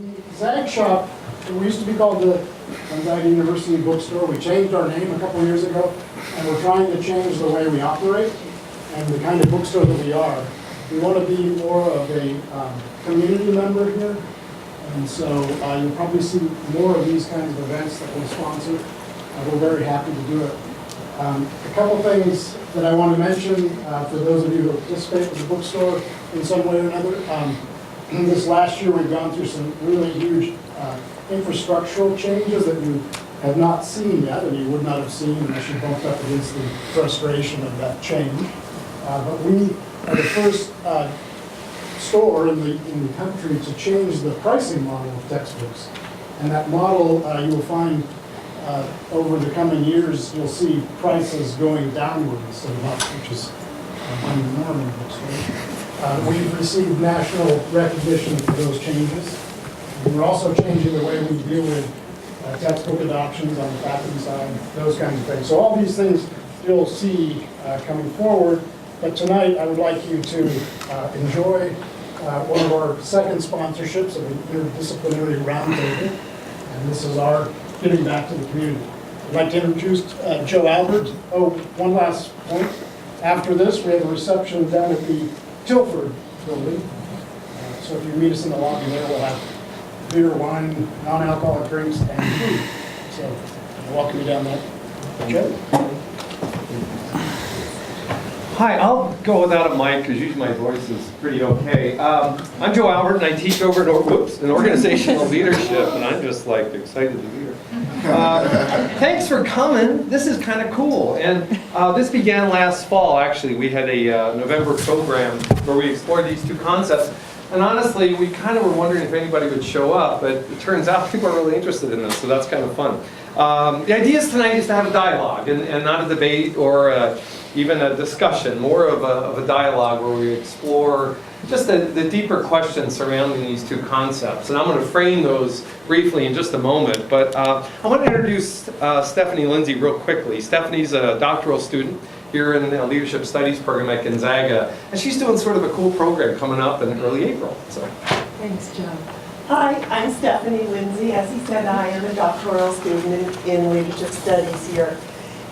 The Zag Shop, we used to be called the Gonzaga University Bookstore. We changed our name a couple years ago, and we're trying to change the way we operate and the kind of bookstore that we are. We want to be more of a community member here, and so you'll probably see more of these kinds of events that we'll sponsor. We're very happy to do it. A couple things that I want to mention for those of you who participate in the bookstore in some way or another. This last year we've gone through some really huge infrastructural changes that you have not seen yet, and you would not have seen unless you bumped up against the frustration of that change. But we are the first store in the country to change the pricing model of textbooks. And that model, you will find over the coming years, you'll see prices going downward instead of up, which is the norm in the bookstore. We've received national recognition for those changes. We're also changing the way we deal with textbook adoptions on the faculty side, those kinds of things. So all these things you'll see coming forward. But tonight I would like you to enjoy one of our second sponsorships of an interdisciplinary roundtable. And this is our giving back to the community. I'd like to introduce Joe Albert. Oh, one last point. After this, we have a reception down at the Tilford building. So if you meet us in the lobby there, we'll have beer, wine, non-alcoholic drinks, and food. So I'll welcome you down there. Joe? Hi, I'll go without a mic because usually my voice is pretty okay. I'm Joe Albert, and I teach over in organizational leadership, and I'm just like excited to be here. Thanks for coming. This is kind of cool. And this began last fall, actually. We had a November program where we explored these two concepts. And honestly, we kind of were wondering if anybody would show up, but it turns out people are really interested in this, so that's kind of fun. The idea tonight is to have a dialogue, and not a debate or even a discussion, more of a dialogue where we explore just the deeper questions surrounding these two concepts. And I'm going to frame those briefly in just a moment, but I want to introduce Stephanie Lindsay real quickly. Stephanie's a doctoral student here in the Leadership Studies program at Gonzaga, and she's doing sort of a cool program coming up in early April. So. Thanks, Joe. Hi, I'm Stephanie Lindsay. As he said, I am a doctoral student in Leadership Studies here.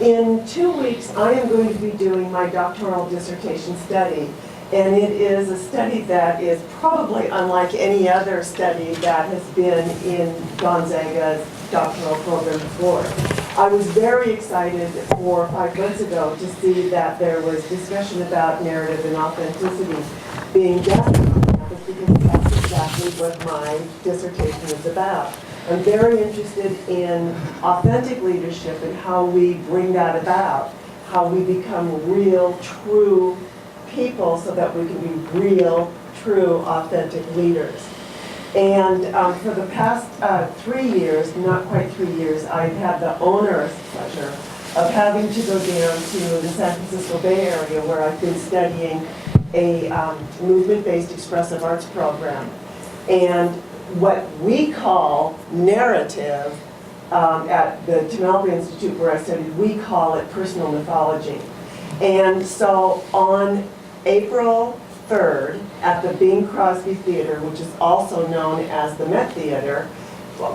In 2 weeks, I am going to be doing my doctoral dissertation study, and it is a study that is probably unlike any other study that has been in Gonzaga's doctoral program before. I was very excited 4 or 5 months ago to see that there was discussion about narrative and authenticity being done on campus, because that's exactly what my dissertation is about. I'm very interested in authentic leadership and how we bring that about, how we become real, true people so that we can be real, true, authentic leaders. And for the past 3 years, not quite 3 years, I've had the onerous pleasure of having to go down to the San Francisco Bay Area, where I've been studying a movement-based expressive arts program. And what we call narrative at the Tamalpur Institute where I studied, we call it personal mythology. And so on April 3rd at the Bing Crosby Theater, which is also known as the Met Theater,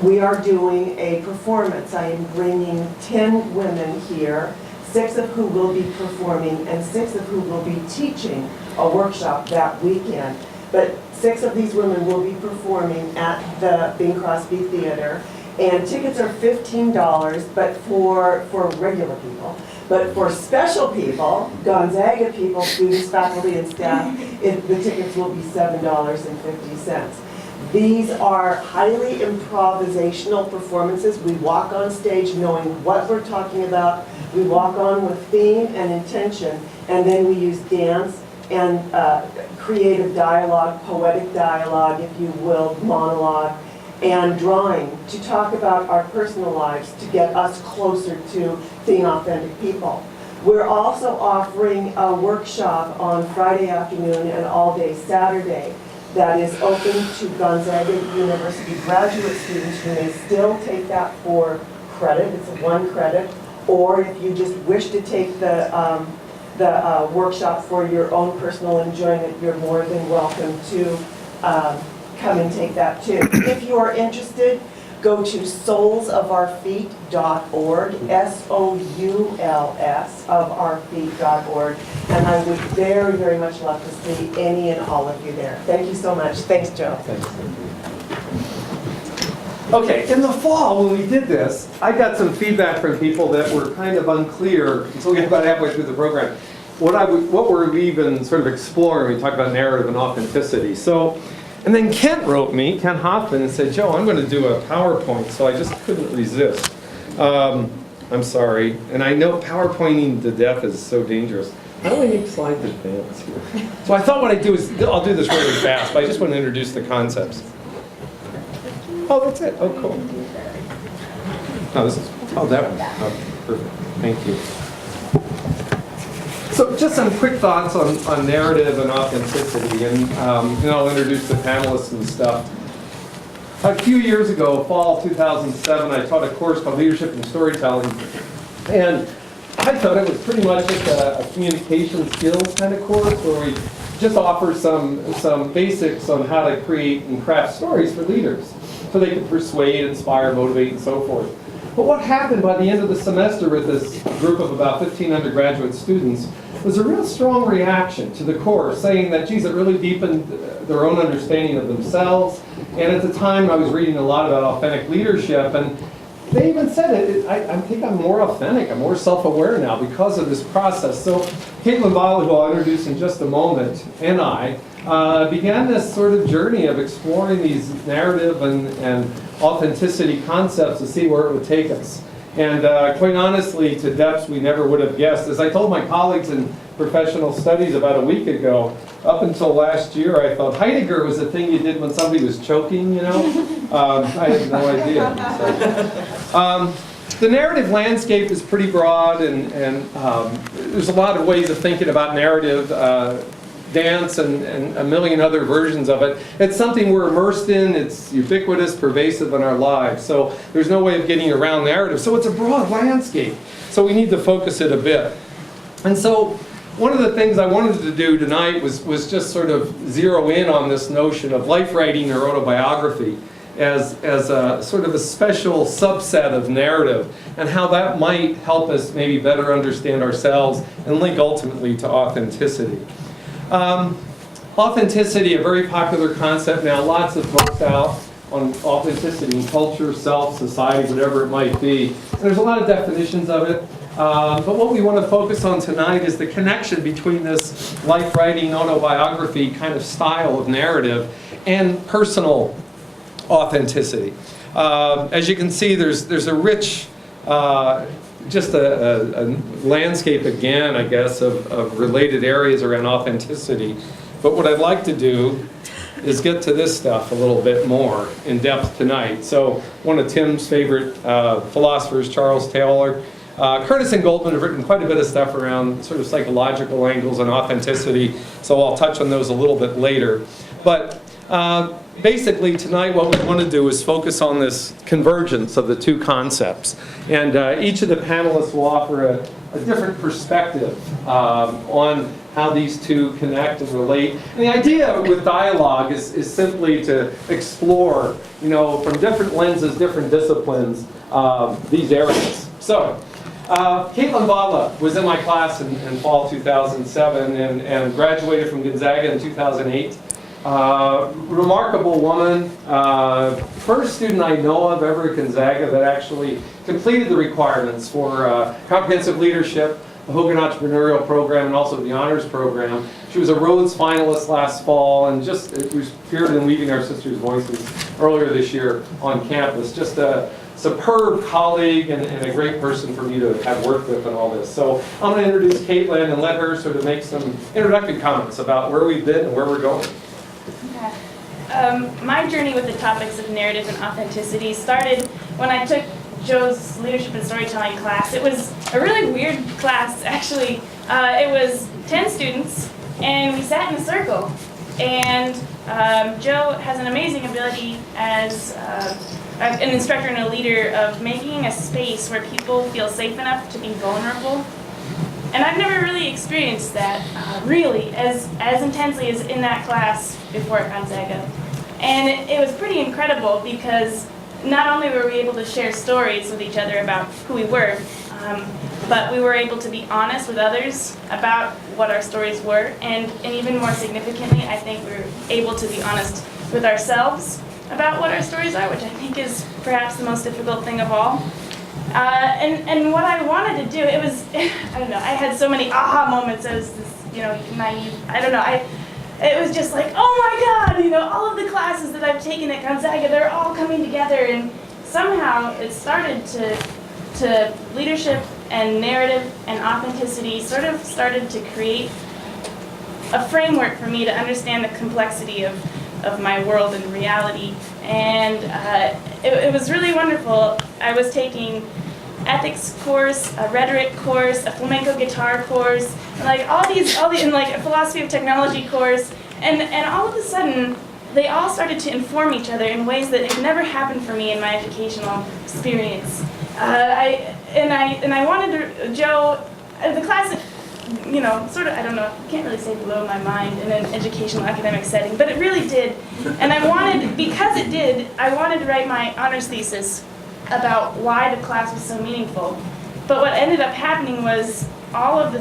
we are doing a performance. I am bringing 10 women here, 6 of who will be performing and 6 of who will be teaching a workshop that weekend. But 6 of these women will be performing at the Bing Crosby Theater, and tickets are $15, but for regular people. But for special people, Gonzaga people, students, faculty, and staff, the tickets will be $7.50. These are highly improvisational performances. We walk on stage knowing what we're talking about. We walk on with theme and intention, and then we use dance and creative dialogue, poetic dialogue, if you will, monologue, and drawing to talk about our personal lives to get us closer to being authentic people. We're also offering a workshop on Friday afternoon and all day Saturday that is open to Gonzaga University graduate students. You may still take that for credit. It's a 1 credit. Or if you just wish to take the workshop for your own personal enjoyment, you're more than welcome to come and take that too. If you are interested, go to soulsofourfeet.org, SOULS of ourfeet.org, and I would very, very much love to see any and all of you there. Thank you so much. Thanks, Joe. Thanks. Okay, in the fall when we did this, I got some feedback from people that were kind of unclear until we got about halfway through the program. What were we even sort of exploring when we talked about narrative and authenticity? So, and then Kent Hoffman, and said, Joe, I'm going to do a PowerPoint, so I just couldn't resist. I'm sorry, and I know PowerPointing to death is so dangerous. How do I make slides advance here? So I thought what I'd do is, I'll do this really fast, but I just want to introduce the concepts. Oh, that's it. Oh, cool. Oh, this is, oh, that one. Oh, perfect. Thank you. So just some quick thoughts on narrative and authenticity, and I'll introduce the panelists and stuff. A few years ago, fall 2007, I taught a course called Leadership and Storytelling, and I thought it was pretty much just a communication skills kind of course where we just offer some basics on how to create and craft stories for leaders so they could persuade, inspire, motivate, and so forth. But what happened by the end of the semester with this group of about 15 undergraduate students was a real strong reaction to the course, saying that, geez, it really deepened their own understanding of themselves. And at the time, I was reading a lot about authentic leadership, and they even said it. I think I'm more authentic, I'm more self-aware now because of this process. So Caitlin Bala, who I'll introduce in just a moment, and I began this sort of journey of exploring these narrative and authenticity concepts to see where it would take us. And quite honestly, to depths we never would have guessed. As I told my colleagues in professional studies about a week ago, up until last year, I thought Heidegger was the thing you did when somebody was choking, I had no idea. So, the narrative landscape is pretty broad, and there's a lot of ways of thinking about narrative. Dance and a million other versions of it. It's something we're immersed in. It's ubiquitous, pervasive in our lives. So there's no way of getting around narrative. So it's a broad landscape. So we need to focus it a bit. And so one of the things I wanted to do tonight was just sort of zero in on this notion of life writing or autobiography as a sort of a special subset of narrative, and how that might help us maybe better understand ourselves and link ultimately to authenticity. Authenticity, a very popular concept now, lots of books out on authenticity in culture, self, society, whatever it might be. And there's a lot of definitions of it. But what we want to focus on tonight is the connection between this life-writing autobiography kind of style of narrative and personal authenticity. As you can see, there's a rich just a landscape again, I guess, of related areas around authenticity. But what I'd like to do is get to this stuff a little bit more in depth tonight. So one of Tim's favorite philosophers, Charles Taylor, Curtis and Goldman have written quite a bit of stuff around sort of psychological angles and authenticity, so I'll touch on those a little bit later. But basically tonight what we want to do is focus on this convergence of the two concepts. And each of the panelists will offer a different perspective on how these two connect and relate. And the idea with dialogue is simply to explore, from different lenses, different disciplines, these areas. So, Caitlin Bala was in my class in fall 2007 and graduated from Gonzaga in 2008. Remarkable woman, first student I know of ever at Gonzaga that actually completed the requirements for comprehensive leadership, the Hogan Entrepreneurial Program, and also the Honors Program. She was a Rhodes finalist last fall, and just it was appeared in Weaving Our Sisters' Voices earlier this year on campus. Just a superb colleague and a great person for me to have worked with and all this. So I'm going to introduce Caitlin and let her sort of make some introductory comments about where we've been and where we're going. My journey with the topics of narrative and authenticity started when I took Joe's leadership and storytelling class. It was a really weird class, actually. It was 10 students, and we sat in a circle. And Joe has an amazing ability as an instructor and a leader of making a space where people feel safe enough to be vulnerable. And I've never really experienced that, really, as intensely as in that class before at Gonzaga. And it was pretty incredible because not only were we able to share stories with each other about who we were, but we were able to be honest with others about what our stories were, and even more significantly, I think we were able to be honest with ourselves about what our stories are, which I think is perhaps the most difficult thing of all. And what I wanted to do, it was, I don't know, I had so many aha moments. I was this, naive, I don't know, it was just like, oh my God, all of the classes that I've taken at Gonzaga, they're all coming together, and somehow it started to leadership and narrative and authenticity sort of started to create a framework for me to understand the complexity of my world and reality. And it was really wonderful. I was taking ethics course, a rhetoric course, a flamenco guitar course, and like a philosophy of technology course, and all of a sudden they all started to inform each other in ways that had never happened for me in my educational experience. I wanted to, Joe, the class, sort of, I don't know, I can't really say blew my mind in an educational academic setting, but it really did. And because it did, I wanted to write my honors thesis about why the class was so meaningful. But what ended up happening was all the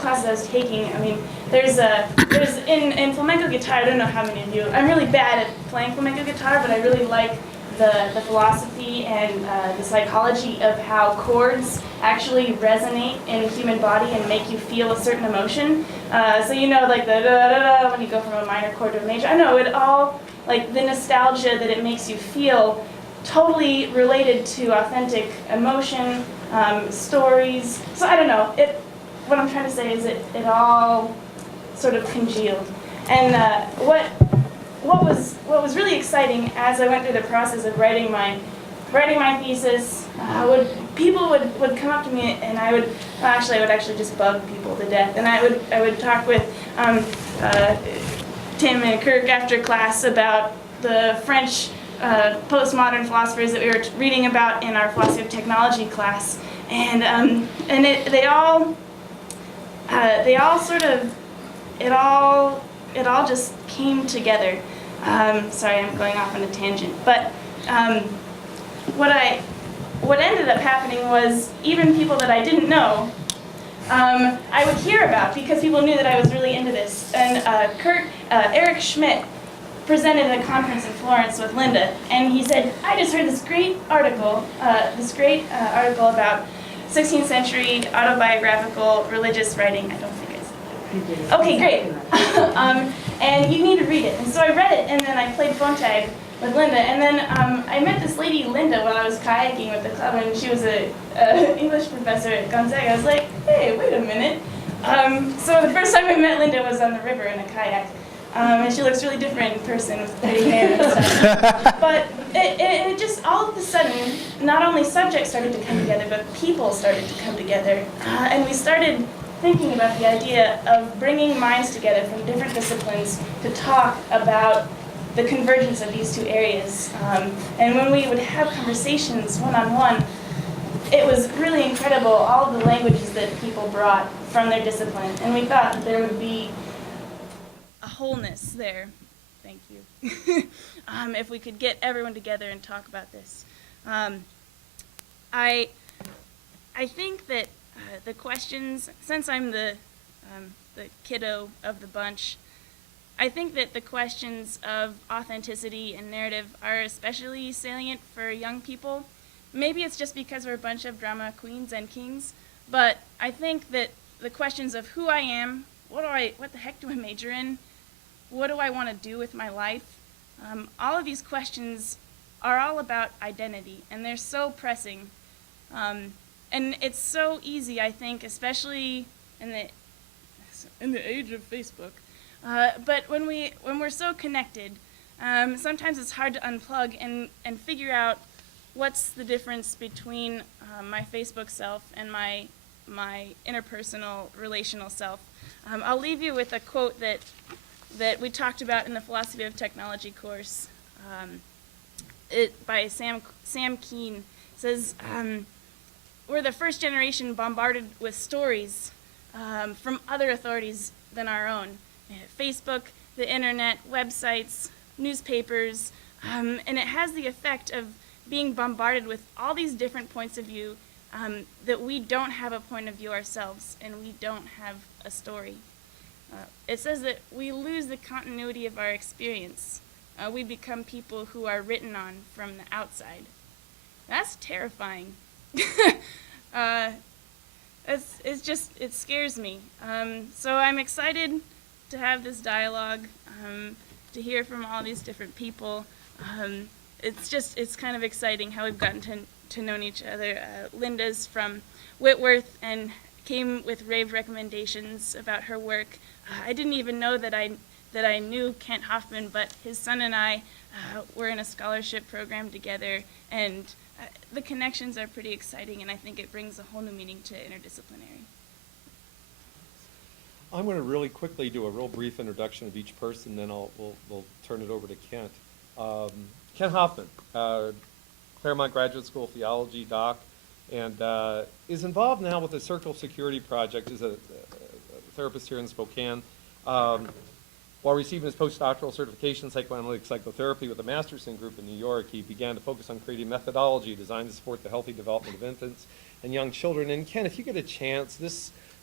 classes I was taking, I mean, there's in flamenco guitar, I don't know how many of you, I'm really bad at playing flamenco guitar, but I really like the philosophy and the psychology of how chords actually resonate in the human body and make you feel a certain emotion. So like the da-da-da when you go from a minor chord to a major. I know it all, like the nostalgia that it makes you feel, totally related to authentic emotion, stories. So I don't know. What I'm trying to say is it all sort of congealed. And what was really exciting as I went through the process of writing my thesis, people would come up to me and I would actually just bug people to death, and I would talk with Tim and Kirk after class about the French postmodern philosophers that we were reading about in our philosophy of technology class, and it all just came together. Sorry, I'm going off on a tangent, but what ended up happening was even people that I didn't know, I would hear about because people knew that I was really into this. And Eric Schmidt presented at a conference in Florence with Linda, and he said, "I just heard this great article about 16th century autobiographical religious writing." I don't think it's okay, great. And you need to read it. And so I read it, and then I played phone tag with Linda, and then I met this lady, Linda, while I was kayaking with the club, and she was an English professor at Gonzaga. I was like, hey, wait a minute. So the first time I met Linda was on the river in a kayak, and she looks really different in person with pretty hair and stuff. But it just, all of a sudden, not only subjects started to come together, but people started to come together, and we started thinking about the idea of bringing minds together from different disciplines to talk about the convergence of these two areas. And when we would have conversations one-on-one, it was really incredible, all of the languages that people brought from their discipline. And we thought that there would be a wholeness there, thank you, if we could get everyone together and talk about this. I think that the questions, since I'm the kiddo of the bunch, I think that the questions of authenticity and narrative are especially salient for young people. Maybe it's just because we're a bunch of drama queens and kings, but I think that the questions of who I am, what the heck do I major in, what do I want to do with my life, all of these questions are all about identity, and they're so pressing. And it's so easy, I think, especially in the age of Facebook. But when we're so connected, sometimes it's hard to unplug and figure out what's the difference between my Facebook self and my interpersonal relational self. I'll leave you with a quote that we talked about in the philosophy of technology course. By Sam Keen. It says, we're the first generation bombarded with stories from other authorities than our own. Facebook, the internet, websites, newspapers, and it has the effect of being bombarded with all these different points of view, that we don't have a point of view ourselves, and we don't have a story. It says that we lose the continuity of our experience. We become people who are written on from the outside. That's terrifying. It scares me. So I'm excited to have this dialogue, to hear from all these different people. It's kind of exciting how we've gotten to know each other. Linda's from Whitworth and came with rave recommendations about her work. I didn't even know that I knew Kent Hoffman, but his son and I were in a scholarship program together, and the connections are pretty exciting, and I think it brings a whole new meaning to interdisciplinary. I'm going to really quickly do a real brief introduction of each person, then we'll turn it over to Kent. Kent Hoffman, Claremont Graduate School theology doc, and is involved now with the Circle Security Project as a therapist here in Spokane. While receiving his postdoctoral certification in psychoanalytic psychotherapy with the Masterson Group in New York, he began to focus on creating methodology designed to support the healthy development of infants and young children. And Ken, if you get a chance,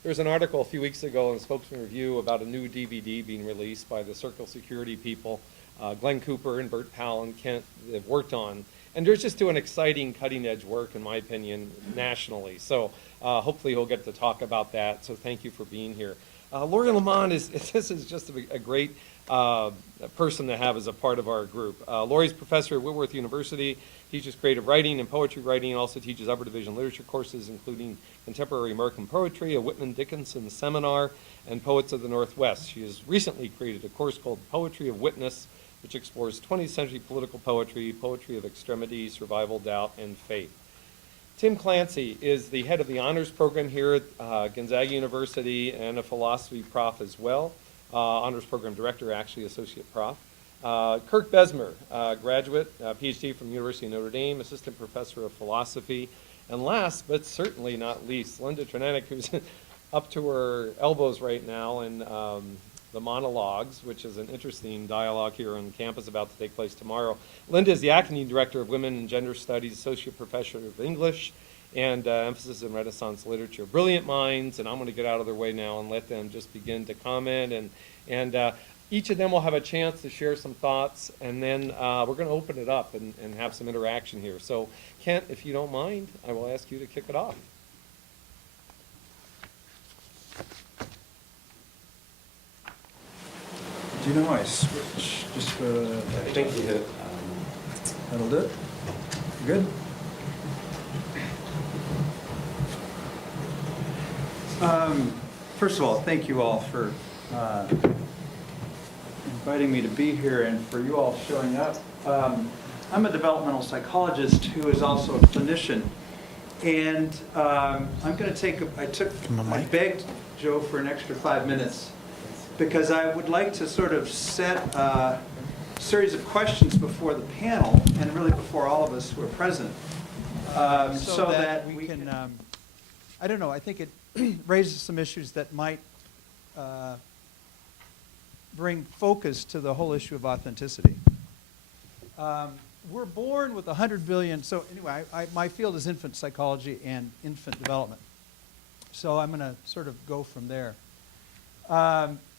there's an article a few weeks ago in Spokesman Review about a new DVD being released by the Circle Security people. Glenn Cooper and Bert Powell and Kent have worked on. And they're just doing exciting, cutting-edge work, in my opinion, nationally. So hopefully he'll get to talk about that. So thank you for being here. Lori Lamont is just a great person to have as a part of our group. Lori's professor at Whitworth University, teaches creative writing and poetry writing, and also teaches upper division literature courses, including contemporary American poetry, a Whitman Dickinson seminar, and Poets of the Northwest. She has recently created a course called Poetry of Witness, which explores 20th century political poetry, poetry of extremity, survival, doubt, and faith. Tim Clancy is the head of the honors program here at Gonzaga University and a philosophy prof as well. Honors program director, actually, associate prof. Kirk Besmer, graduate, PhD from the University of Notre Dame, assistant professor of philosophy. And last, but certainly not least, Linda Trenanek, who's up to her elbows right now in the monologues, which is an interesting dialogue here on campus about to take place tomorrow. Linda is the acting director of Women and Gender Studies, associate professor of English, and emphasis in Renaissance literature. Brilliant minds, and I'm going to get out of their way now and let them just begin to comment. And each of them will have a chance to share some thoughts, and then we're going to open it up and have some interaction here. So, Kent, if you don't mind, I will ask you to kick it off. Do you know I switch just for the... I think you hit. That'll do it? Good? First of all, thank you all for inviting me to be here and for you all showing up. I'm a developmental psychologist who is also a clinician. And I'm going to I begged Joe for an extra 5 minutes because I would like to sort of set a series of questions before the panel and really before all of us who are present so that we can, I don't know, I think it raises some issues that might bring focus to the whole issue of authenticity. We're born with 100 billion, so anyway, my field is infant psychology and infant development. So I'm going to sort of go from there.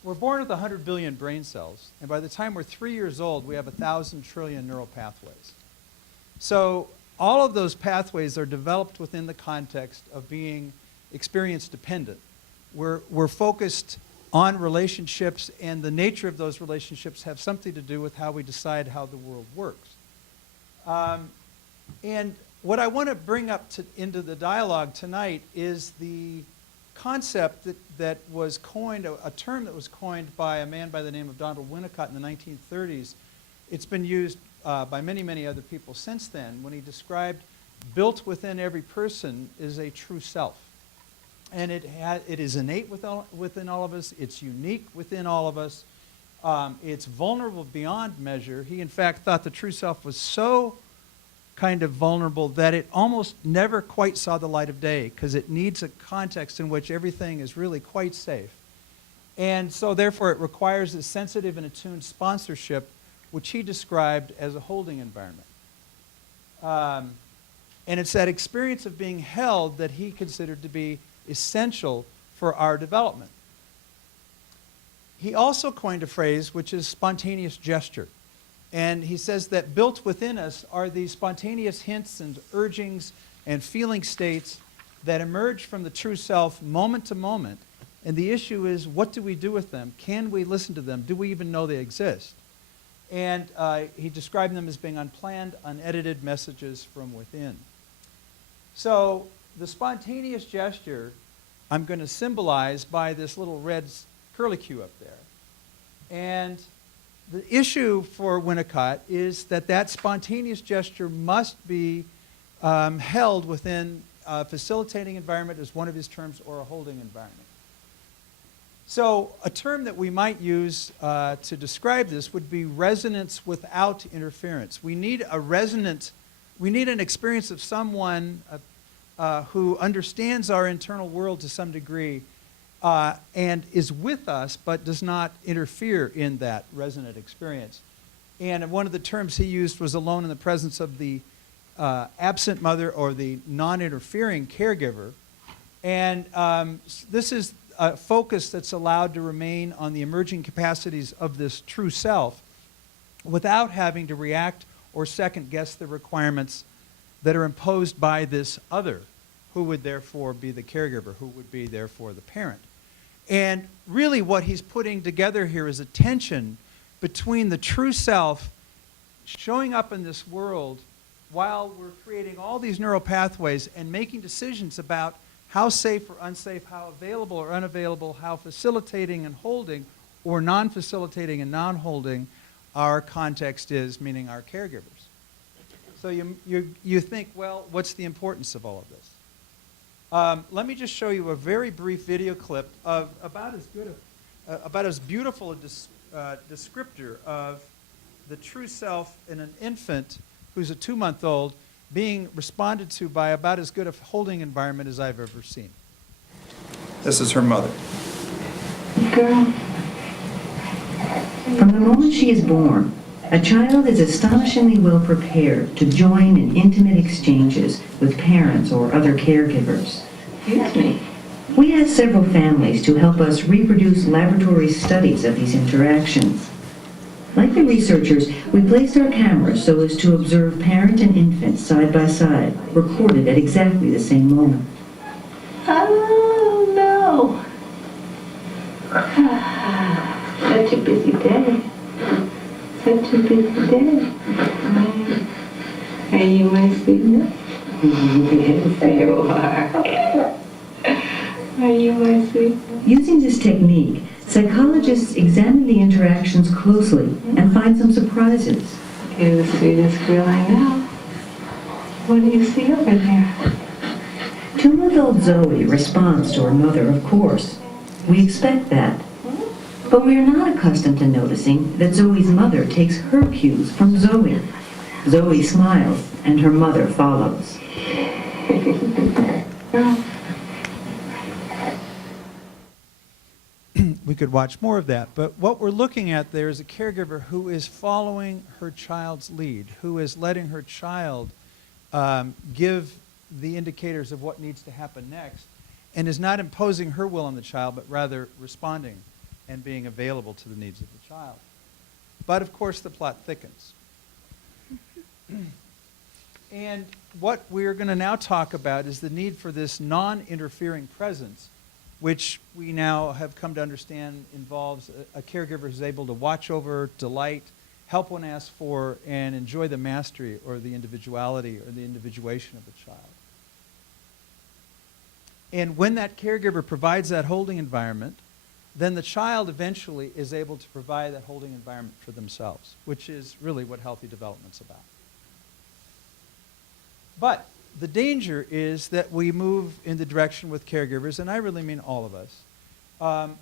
We're born with 100 billion brain cells, and by the time we're 3 years old, we have 1,000 trillion neural pathways. So all of those pathways are developed within the context of being experience dependent. We're focused on relationships, and the nature of those relationships have something to do with how we decide how the world works. And what I want to bring up into the dialogue tonight is the concept that was coined, a term that was coined by a man by the name of Donald Winnicott in the 1930s. It's been used by many, many other people since then when he described built within every person is a true self. And it is innate within all of us. It's unique within all of us. It's vulnerable beyond measure. He, in fact, thought the true self was so kind of vulnerable that it almost never quite saw the light of day because it needs a context in which everything is really quite safe. And so, therefore, it requires a sensitive and attuned sponsorship which he described as a holding environment. And it's that experience of being held that he considered to be essential for our development. He also coined a phrase which is spontaneous gesture. And he says that built within us are these spontaneous hints and urgings and feeling states that emerge from the true self moment to moment. And the issue is, what do we do with them? Can we listen to them? Do we even know they exist? And he described them as being unplanned, unedited messages from within. So the spontaneous gesture I'm going to symbolize by this little red curlicue up there. And the issue for Winnicott is that that spontaneous gesture must be held within a facilitating environment as one of his terms, or a holding environment. So a term that we might use to describe this would be resonance without interference. We need an experience of someone who understands our internal world to some degree and is with us but does not interfere in that resonant experience. And one of the terms he used was alone in the presence of the absent mother or the non-interfering caregiver. And this is a focus that's allowed to remain on the emerging capacities of this true self without having to react or second-guess the requirements that are imposed by this other, who would therefore be the caregiver, who would be therefore the parent. And really what he's putting together here is a tension between the true self showing up in this world while we're creating all these neural pathways and making decisions about how safe or unsafe, how available or unavailable, how facilitating and holding or non-facilitating and non-holding our context is, meaning our caregivers. So you think, well, what's the importance of all of this? Let me just show you a very brief video clip of about as beautiful a descriptor of the true self in an infant who's a 2-month-old being responded to by about as good a holding environment as I've ever seen. This is her mother. Girl, from the moment she is born, a child is astonishingly well prepared to join in intimate exchanges with parents or other caregivers. Excuse me. We asked several families to help us reproduce laboratory studies of these interactions. Like the researchers, we placed our cameras so as to observe parent and infant side by side, recorded at exactly the same moment. Oh, no. Such a busy day. Such a busy day. Are you my sweetness? Yes, you are. Are you my sweetness? Using this technique, psychologists examine the interactions closely and find some surprises. You're the sweetest girl I know. What do you see over there? 2-month-old Zoe responds to her mother, of course. We expect that. But we are not accustomed to noticing that Zoe's mother takes her cues from Zoe. Zoe smiles, and her mother follows. We could watch more of that, but what we're looking at there is a caregiver who is following her child's lead, who is letting her child give the indicators of what needs to happen next, and is not imposing her will on the child, but rather responding and being available to the needs of the child. But of course the plot thickens. And what we're going to now talk about is the need for this non-interfering presence, which we now have come to understand involves a caregiver who's able to watch over, delight, help when asked for, and enjoy the mastery or the individuality or the individuation of the child. And when that caregiver provides that holding environment, then the child eventually is able to provide that holding environment for themselves, which is really what healthy development's about. But the danger is that we move in the direction with caregivers, and I really mean all of us,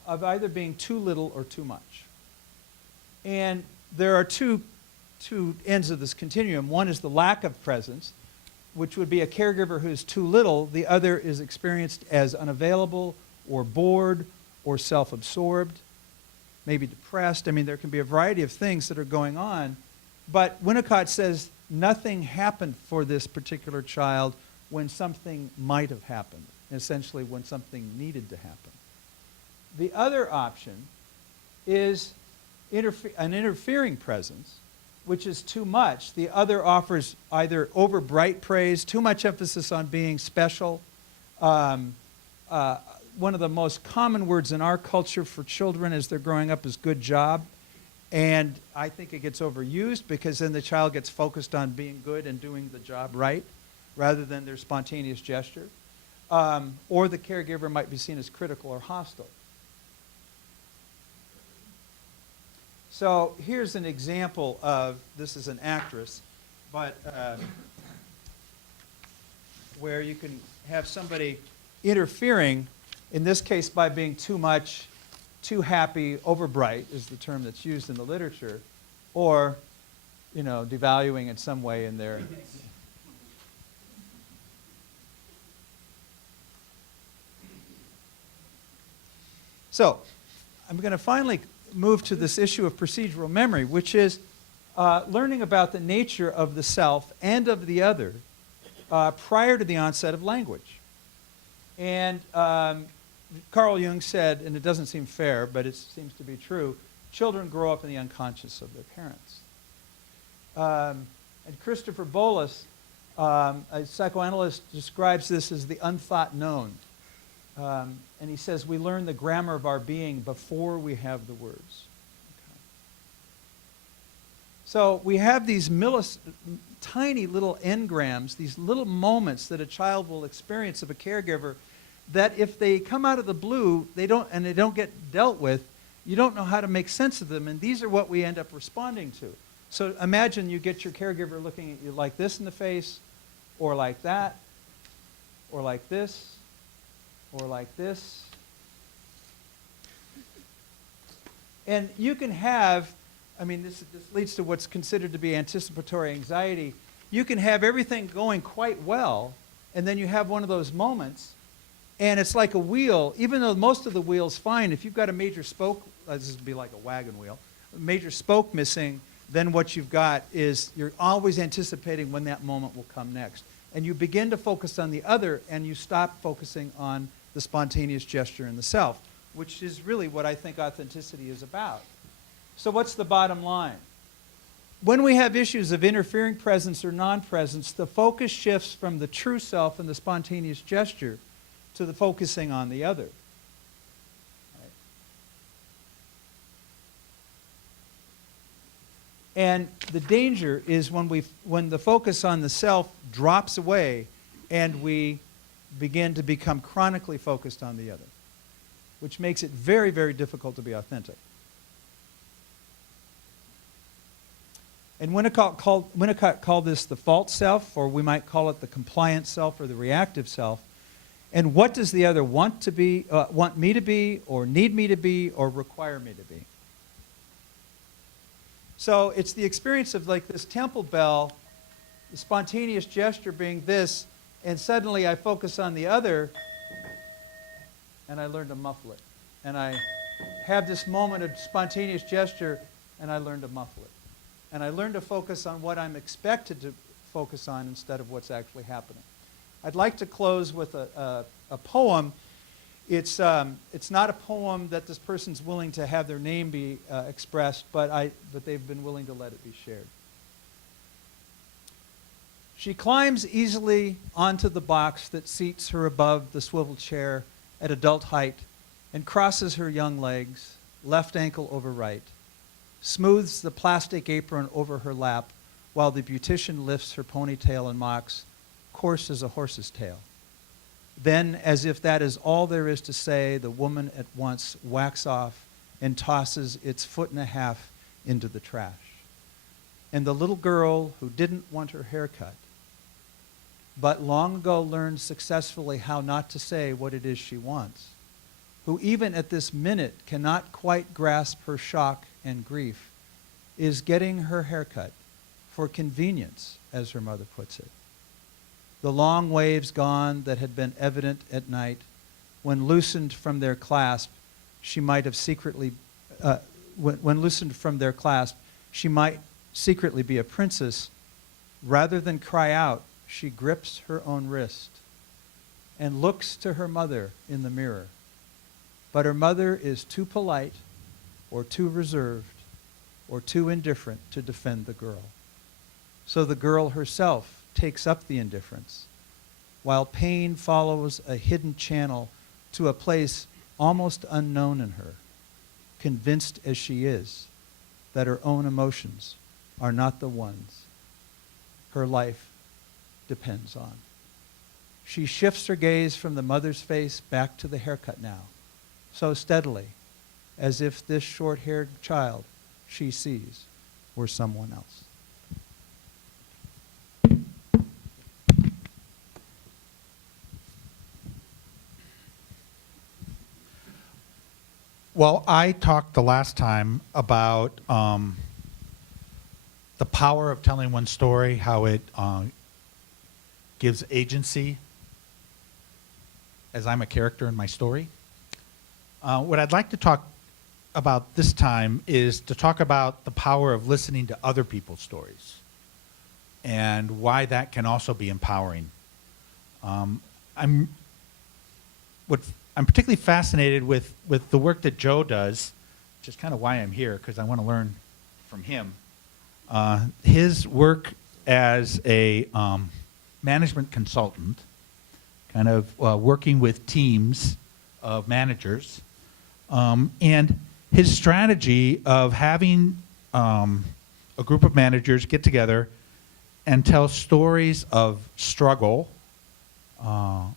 of either being too little or too much. And there are two ends of this continuum. One is the lack of presence, which would be a caregiver who's too little. The other is experienced as unavailable or bored or self-absorbed. maybe depressed. I mean, there can be a variety of things that are going on. But Winnicott says nothing happened for this particular child when something might have happened, essentially when something needed to happen. The other option is an interfering presence, which is too much. The other offers either over bright praise, too much emphasis on being special. One of the most common words in our culture for children as they're growing up is good job. And I think it gets overused because then the child gets focused on being good and doing the job right rather than their spontaneous gesture. Or the caregiver might be seen as critical or hostile. So here's an example of, this is an actress, but where you can have somebody interfering, in this case by being too much, too happy, overbright is the term that's used in the literature, or, you know, devaluing in some way in their... So, I'm going to finally move to this issue of procedural memory, which is learning about the nature of the self and of the other prior to the onset of language. And Carl Jung said, and it doesn't seem fair, but it seems to be true, children grow up in the unconscious of their parents. And Christopher Bolus, a psychoanalyst, describes this as the unthought known. And he says we learn the grammar of our being before we have the words. Okay. So we have these tiny little engrams, these little moments that a child will experience of a caregiver that if they come out of the blue, they don't get dealt with, you don't know how to make sense of them, and these are what we end up responding to. So imagine you get your caregiver looking at you like this in the face, or like that, or like this, or like this. And you can have, I mean, this leads to what's considered to be anticipatory anxiety. You can have everything going quite well, and then you have one of those moments, and it's like a wheel. Even though most of the wheel's fine, if you've got a major spoke, this would be like a wagon wheel, a major spoke missing, then what you've got is you're always anticipating when that moment will come next. And you begin to focus on the other, and you stop focusing on the spontaneous gesture in the self, which is really what I think authenticity is about. So what's the bottom line? When we have issues of interfering presence or non-presence, the focus shifts from the true self and the spontaneous gesture to the focusing on the other. Right. And the danger is when the focus on the self drops away and we begin to become chronically focused on the other, which makes it very, very difficult to be authentic. And Winnicott called this the false self, or we might call it the compliant self or the reactive self. And what does the other want me to be, or need me to be, or require me to be? So it's the experience of like this temple bell, the spontaneous gesture being this, and suddenly I focus on the other, and I learn to muffle it. And I have this moment of spontaneous gesture, and I learn to muffle it. And I learn to focus on what I'm expected to focus on instead of what's actually happening. I'd like to close with a poem. It's not a poem that this person's willing to have their name be expressed, but they've been willing to let it be shared. She climbs easily onto the box that seats her above the swivel chair at adult height and crosses her young legs, left ankle over right, smooths the plastic apron over her lap while the beautician lifts her ponytail and mocks, coarse as a horse's tail. Then, as if that is all there is to say, the woman at once whacks off and tosses its foot and a half into the trash. And the little girl who didn't want her hair cut, but long ago learned successfully how not to say what it is she wants, who even at this minute cannot quite grasp her shock and grief, is getting her hair cut for convenience, as her mother puts it. The long waves gone that had been evident at night, when loosened from their clasp, she might have secretly when loosened from their clasp, she might secretly be a princess. Rather than cry out, she grips her own wrist and looks to her mother in the mirror. But her mother is too polite or too reserved or too indifferent to defend the girl. So the girl herself takes up the indifference, while pain follows a hidden channel to a place almost unknown in her, convinced as she is that her own emotions are not the ones her life depends on. She shifts her gaze from the mother's face back to the haircut now, so steadily, as if this short-haired child she sees were someone else. Well, I talked the last time about the power of telling one story, how it gives agency as I'm a character in my story. What I'd like to talk about this time is to talk about the power of listening to other people's stories and why that can also be empowering. I'm particularly fascinated with the work that Joe does, which is kind of why I'm here, because I want to learn from him. His work as a management consultant, kind of working with teams of managers, and his strategy of having a group of managers get together and tell stories of struggle,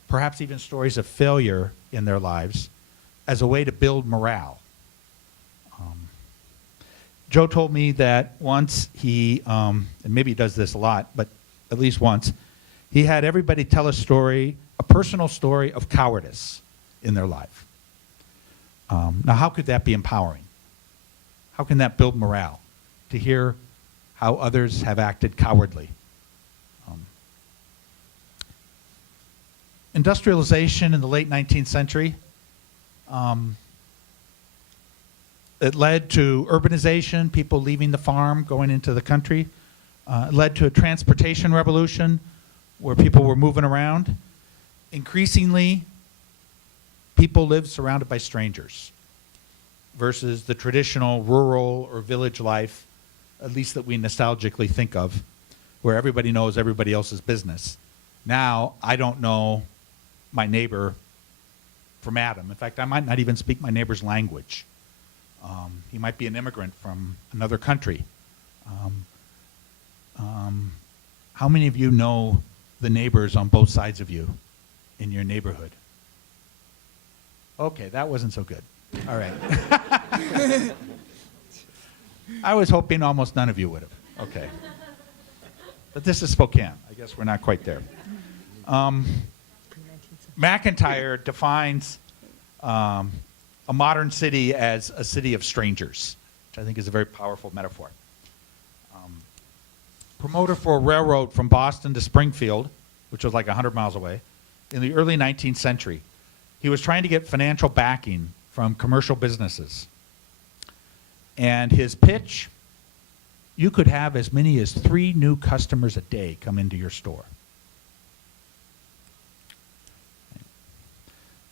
perhaps even stories of failure in their lives, as a way to build morale. Joe told me that once he, and maybe he does this a lot, but at least once, he had everybody tell a story, a personal story of cowardice in their life. Now, how could that be empowering? How can that build morale? To hear how others have acted cowardly. Industrialization in the late 19th century, it led to urbanization, people leaving the farm, going into the country. It led to a transportation revolution where people were moving around. Increasingly, people lived surrounded by strangers versus the traditional rural or village life, at least that we nostalgically think of, where everybody knows everybody else's business. Now, I don't know my neighbor from Adam. In fact, I might not even speak my neighbor's language. He might be an immigrant from another country. How many of you know the neighbors on both sides of you in your neighborhood? Okay, that wasn't so good. All right. I was hoping almost none of you would have. Okay. But this is Spokane. I guess we're not quite there. McIntyre defines a modern city as a city of strangers, which I think is a very powerful metaphor. Promoter for a railroad from Boston to Springfield, which was like 100 miles away, in the early 19th century. He was trying to get financial backing from commercial businesses. And his pitch, you could have as many as 3 new customers a day come into your store.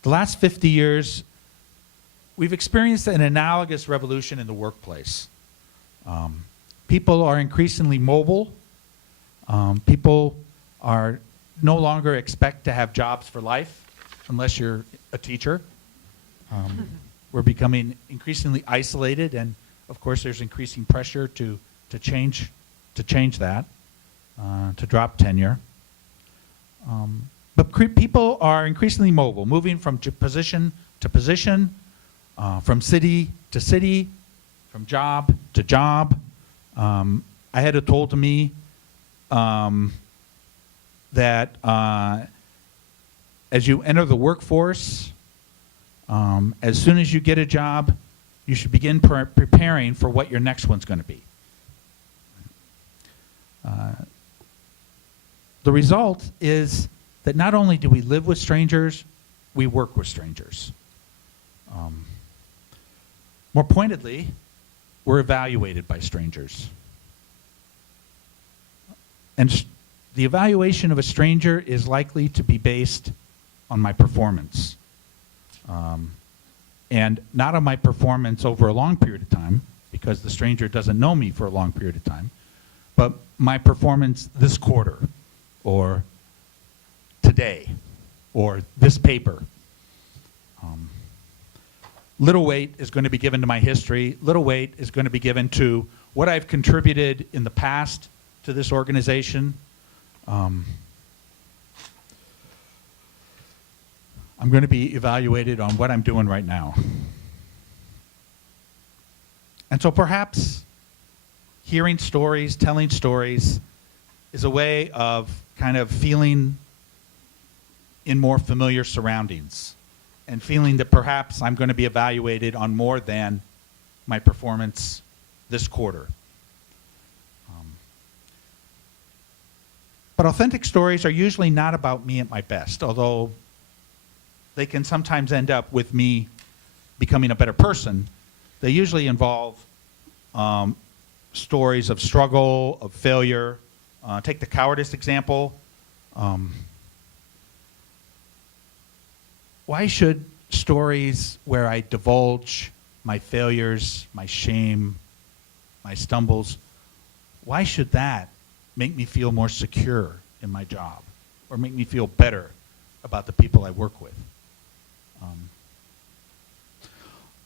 The last 50 years, we've experienced an analogous revolution in the workplace. People are increasingly mobile. People are no longer expect to have jobs for life unless you're a teacher. We're becoming increasingly isolated, and of course there's increasing pressure to change that, to drop tenure. But people are increasingly mobile, moving from position to position, from city to city, from job to job. I had it told to me that as you enter the workforce, as soon as you get a job, you should begin preparing for what your next one's going to be. The result is that not only do we live with strangers, we work with strangers. More pointedly, we're evaluated by strangers. And the evaluation of a stranger is likely to be based on my performance. And not on my performance over a long period of time, because the stranger doesn't know me for a long period of time, but my performance this quarter, or today, or this paper. Little weight is going to be given to my history. Little weight is going to be given to what I've contributed in the past to this organization. I'm going to be evaluated on what I'm doing right now. And so perhaps hearing stories, telling stories, is a way of kind of feeling in more familiar surroundings and feeling that perhaps I'm going to be evaluated on more than my performance this quarter. But authentic stories are usually not about me at my best, although they can sometimes end up with me becoming a better person. They usually involve stories of struggle, of failure. Take the cowardice example. Why should stories where I divulge my failures, my shame, my stumbles, why should that make me feel more secure in my job or make me feel better about the people I work with?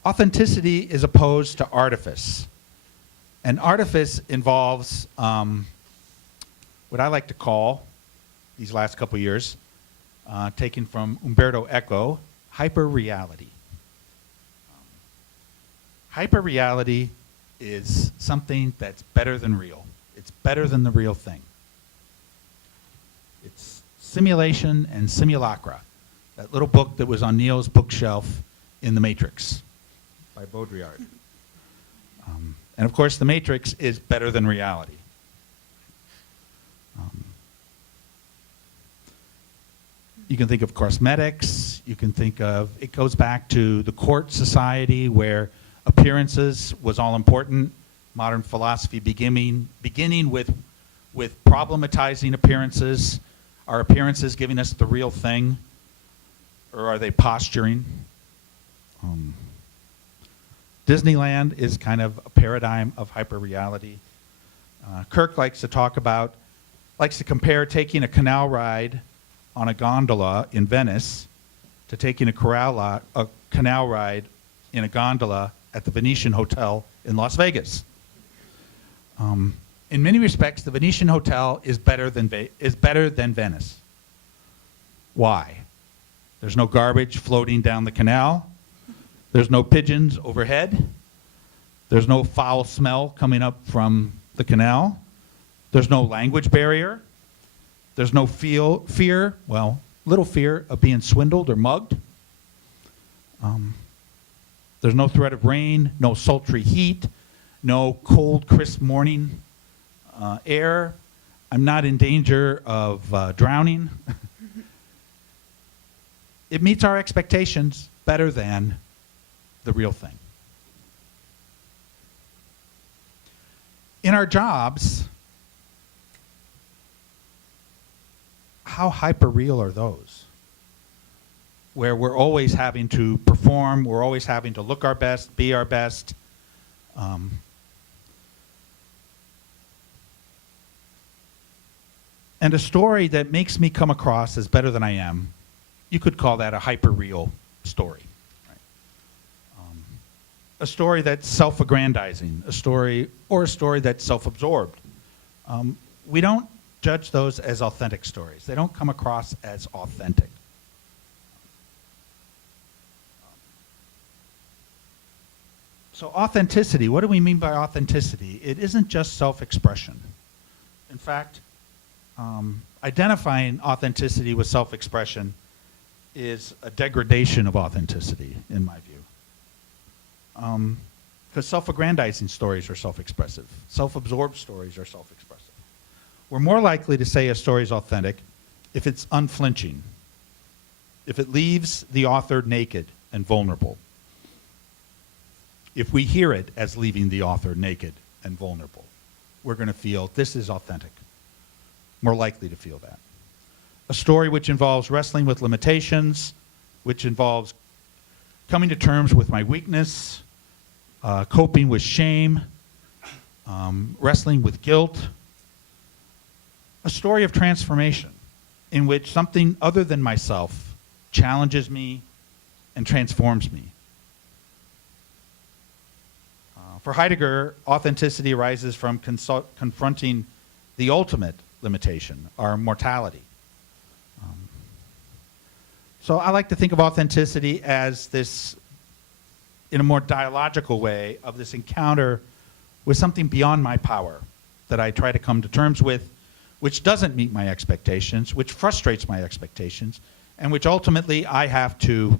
Authenticity is opposed to artifice. And artifice involves what I like to call, these last couple years, taken from Umberto Eco, hyperreality. Hyperreality is something that's better than real. It's better than the real thing. It's simulation and simulacra, that little book that was on Neil's bookshelf in The Matrix by Baudrillard. And of course, The Matrix is better than reality. You can think of cosmetics. You can think of, it goes back to the court society where appearances was all important. Modern philosophy beginning with problematizing appearances. Are appearances giving us the real thing, or are they posturing? Disneyland is kind of a paradigm of hyperreality. Kirk likes to compare taking a canal ride on a gondola in Venice to taking a canal ride in a gondola at the Venetian Hotel in Las Vegas. In many respects, the Venetian Hotel is better than Venice. Why? There's no garbage floating down the canal. There's no pigeons overhead. There's no foul smell coming up from the canal. There's no language barrier. There's no little fear of being swindled or mugged. There's no threat of rain, no sultry heat, no cold, crisp morning air. I'm not in danger of drowning. It meets our expectations better than the real thing. In our jobs, how hyper-real are those? Where we're always having to perform, we're always having to look our best, be our best. And a story that makes me come across as better than I am, you could call that a hyper-real story. Right? A story that's self-aggrandizing, a story that's self-absorbed. We don't judge those as authentic stories. They don't come across as authentic. So authenticity, what do we mean by authenticity? It isn't just self-expression. In fact, identifying authenticity with self-expression is a degradation of authenticity, in my view. Because self-aggrandizing stories are self-expressive. Self-absorbed stories are self-expressive. We're more likely to say a story is authentic if it's unflinching, if it leaves the author naked and vulnerable. if we hear it as leaving the author naked and vulnerable, we're going to feel this is authentic. More likely to feel that. A story which involves wrestling with limitations, which involves coming to terms with my weakness, coping with shame, wrestling with guilt. A story of transformation in which something other than myself challenges me and transforms me. For Heidegger, authenticity arises from confronting the ultimate limitation, our mortality. So I like to think of authenticity as this, in a more dialogical way, of this encounter with something beyond my power that I try to come to terms with, which doesn't meet my expectations, which frustrates my expectations, and which ultimately I have to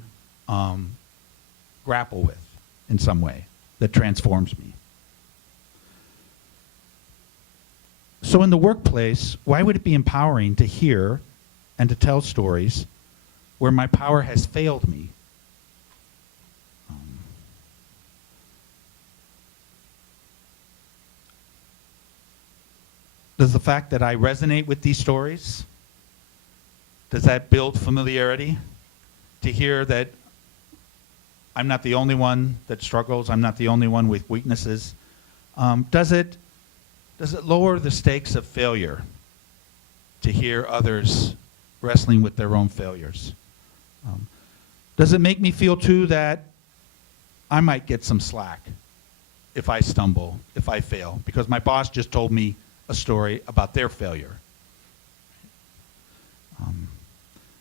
grapple with in some way that transforms me. So in the workplace, why would it be empowering to hear and to tell stories where my power has failed me? Does the fact that I resonate with these stories, does that build familiarity? To hear that I'm not the only one that struggles, I'm not the only one with weaknesses. Does it lower the stakes of failure to hear others wrestling with their own failures? Does it make me feel too that I might get some slack if I stumble, if I fail, because my boss just told me a story about their failure?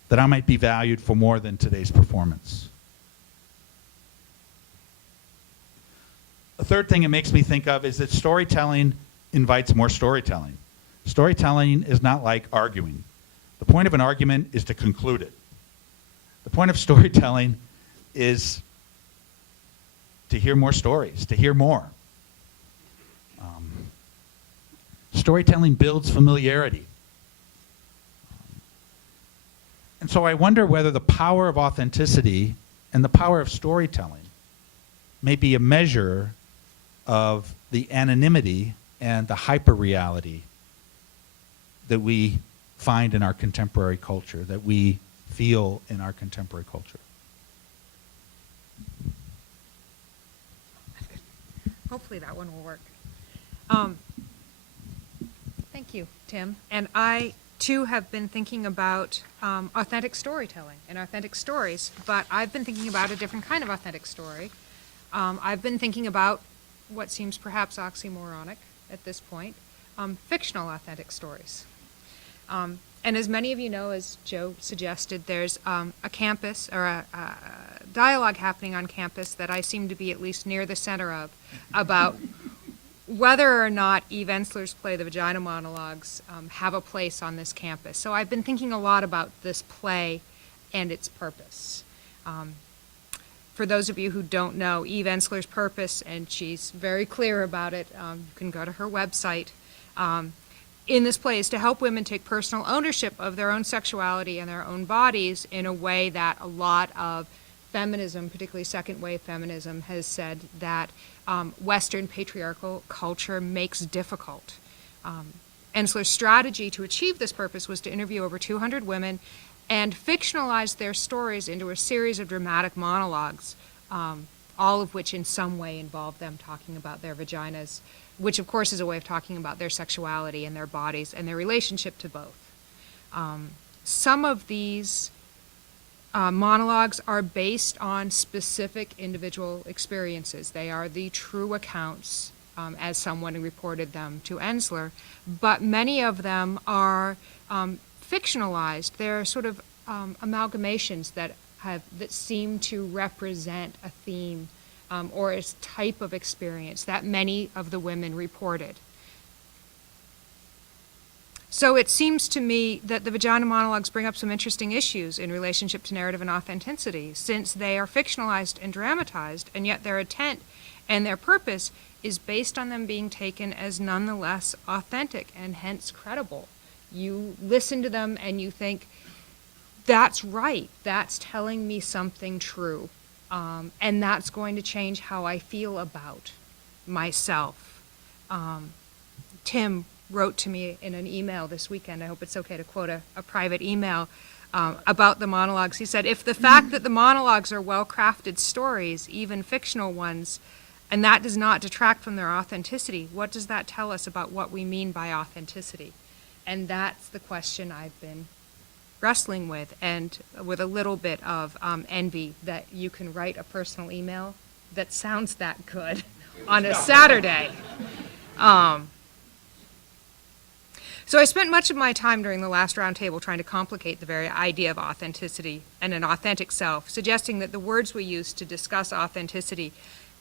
That I might be valued for more than today's performance. A third thing it makes me think of is that storytelling invites more storytelling. Storytelling is not like arguing. The point of an argument is to conclude it. The point of storytelling is to hear more stories, to hear more. Storytelling builds familiarity. And so I wonder whether the power of authenticity and the power of storytelling may be a measure of the anonymity and the hyper-reality that we find in our contemporary culture, that we feel in our contemporary culture. Hopefully that one will work. Thank you, Tim. And I, too, have been thinking about authentic storytelling and authentic stories, but I've been thinking about a different kind of authentic story. I've been thinking about what seems perhaps oxymoronic at this point, fictional authentic stories. And as many of you know, as Joe suggested, there's a campus or a dialogue happening on campus that I seem to be at least near the center of about whether or not Eve Ensler's play, The Vagina Monologues, have a place on this campus. So I've been thinking a lot about this play and its purpose. For those of you who don't know Eve Ensler's purpose, and she's very clear about it, you can go to her website, in this play is to help women take personal ownership of their own sexuality and their own bodies in a way that a lot of feminism, particularly second wave feminism, has said that Western patriarchal culture makes difficult. Ensler's strategy to achieve this purpose was to interview over 200 women and fictionalize their stories into a series of dramatic monologues, all of which in some way involve them talking about their vaginas, which of course is a way of talking about their sexuality and their bodies and their relationship to both. Some of these monologues are based on specific individual experiences. They are the true accounts as someone reported them to Ensler, but many of them are fictionalized. They're sort of amalgamations that seem to represent a theme or a type of experience that many of the women reported. So it seems to me that the Vagina Monologues bring up some interesting issues in relationship to narrative and authenticity, since they are fictionalized and dramatized, and yet their intent and their purpose is based on them being taken as nonetheless authentic and hence credible. You listen to them and you think, that's right, that's telling me something true. And that's going to change how I feel about myself. Tim wrote to me in an email this weekend, I hope it's okay to quote a private email, about the monologues. He said, if the fact that the monologues are well-crafted stories, even fictional ones, and that does not detract from their authenticity, what does that tell us about what we mean by authenticity? And that's the question I've been wrestling with, and with a little bit of envy that you can write a personal email that sounds that good on a Saturday. So I spent much of my time during the last roundtable trying to complicate the very idea of authenticity and an authentic self, suggesting that the words we use to discuss authenticity,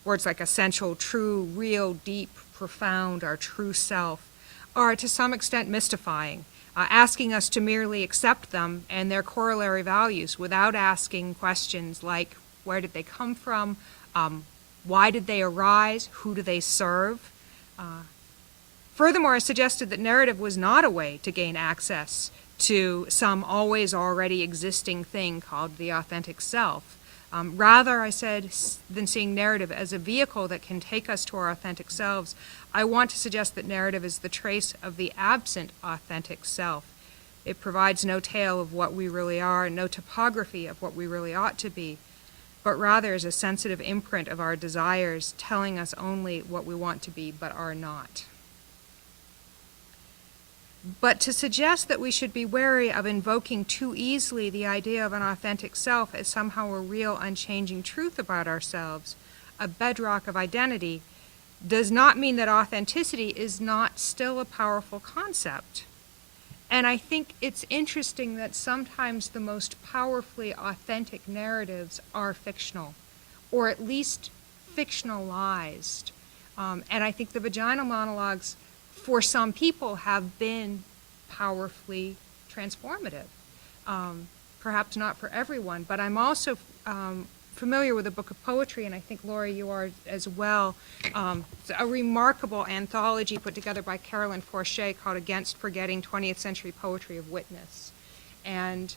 words like essential, true, real, deep, profound, our true self, are to some extent mystifying, asking us to merely accept them and their corollary values without asking questions like, where did they come from? Why did they arise? Who do they serve? Furthermore, I suggested that narrative was not a way to gain access to some always already existing thing called the authentic self. Rather, I said, than seeing narrative as a vehicle that can take us to our authentic selves, I want to suggest that narrative is the trace of the absent authentic self. It provides no tale of what we really are, no topography of what we really ought to be, but rather is a sensitive imprint of our desires, telling us only what we want to be but are not. But to suggest that we should be wary of invoking too easily the idea of an authentic self as somehow a real, unchanging truth about ourselves, a bedrock of identity, does not mean that authenticity is not still a powerful concept. And I think it's interesting that sometimes the most powerfully authentic narratives are fictional, or at least fictionalized. And I think the Vagina Monologues, for some people, have been powerfully transformative. Perhaps not for everyone, but I'm also familiar with a book of poetry, and I think, Laura, you are as well. It's a remarkable anthology put together by Carolyn Forche called Against Forgetting 20th Century Poetry of Witness. And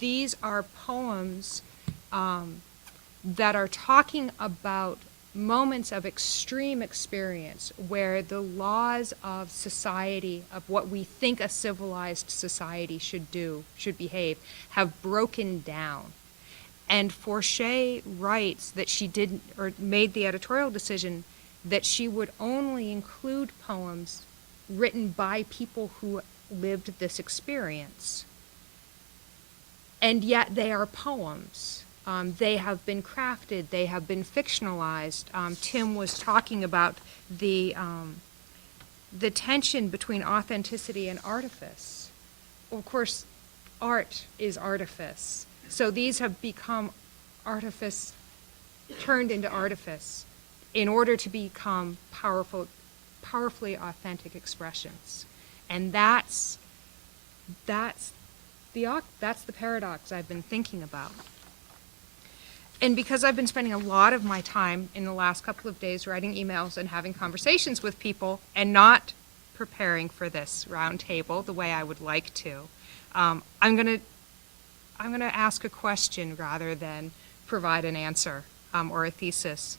these are poems that are talking about moments of extreme experience where the laws of society, of what we think a civilized society should do, should behave, have broken down. And Forche writes that she didn't, or made the editorial decision that she would only include poems written by people who lived this experience. And yet they are poems. They have been crafted, they have been fictionalized. Tim was talking about the tension between authenticity and artifice. Well, of course, art is artifice. So these have become artifice, turned into artifice, in order to become powerfully authentic expressions. And that's the paradox I've been thinking about. And because I've been spending a lot of my time in the last couple of days writing emails and having conversations with people and not preparing for this round table the way I would like to, I'm going to ask a question rather than provide an answer or a thesis.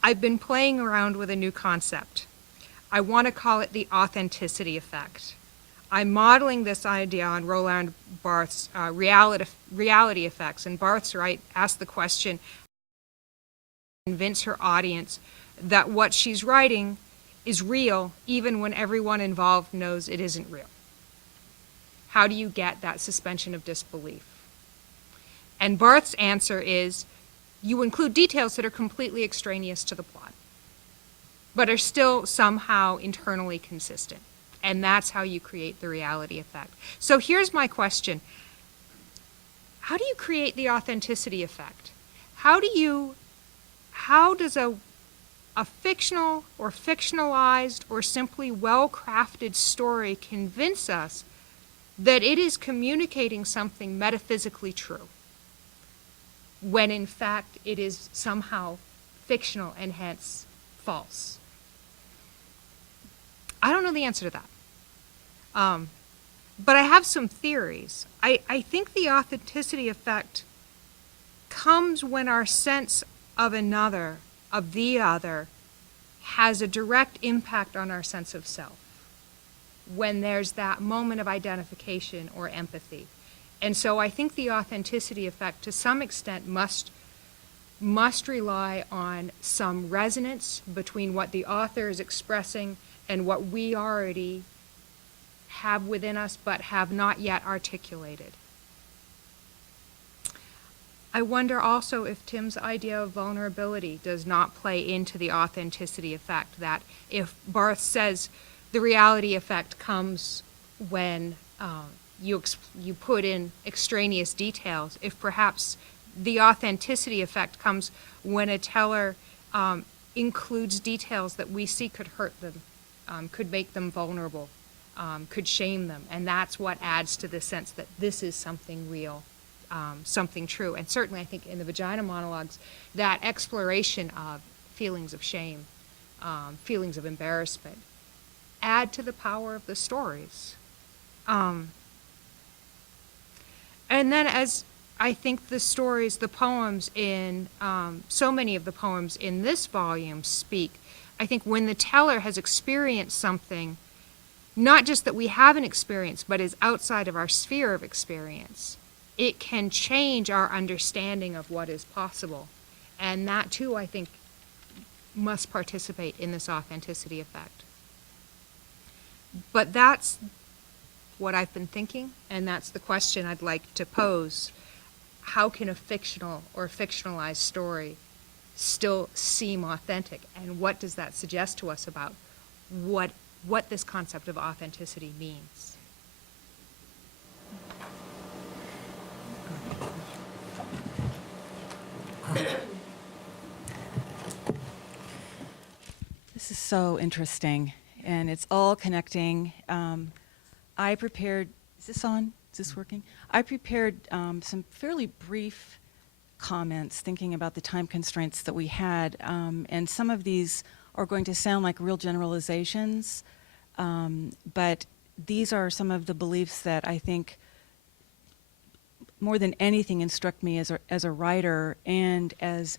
I've been playing around with a new concept. I want to call it the authenticity effect. I'm modeling this idea on Roland Barthes' reality effects, and Barthes asked the question, convince her audience that what she's writing is real even when everyone involved knows it isn't real. How do you get that suspension of disbelief? And Barthes' answer is, you include details that are completely extraneous to the plot, but are still somehow internally consistent. And that's how you create the reality effect. So here's my question. How do you create the authenticity effect? How does a fictional or fictionalized or simply well-crafted story convince us that it is communicating something metaphysically true, when in fact it is somehow fictional and hence false? I don't know the answer to that. But I have some theories. I think the authenticity effect comes when our sense of another, of the other, has a direct impact on our sense of self. When there's that moment of identification or empathy. And so I think the authenticity effect, to some extent, must rely on some resonance between what the author is expressing and what we already have within us but have not yet articulated. I wonder also if Tim's idea of vulnerability does not play into the authenticity effect, that if Barth says the reality effect comes when you put in extraneous details, if perhaps the authenticity effect comes when a teller includes details that we see could hurt them, could make them vulnerable, could shame them, and that's what adds to the sense that this is something real, something true. And certainly I think in the Vagina Monologues, that exploration of feelings of shame, feelings of embarrassment, add to the power of the stories. And then as I think the stories, the poems in, so many of the poems in this volume speak, I think when the teller has experienced something, not just that we haven't experienced, but is outside of our sphere of experience, it can change our understanding of what is possible. And that too, I think, must participate in this authenticity effect. But that's what I've been thinking, and that's the question I'd like to pose. How can a fictional or fictionalized story still seem authentic? And what does that suggest to us about what this concept of authenticity means? This is so interesting, and it's all connecting. I prepared, is this on? Is this working? I prepared some fairly brief comments thinking about the time constraints that we had, and some of these are going to sound like real generalizations, but these are some of the beliefs that I think more than anything instruct me as a writer and as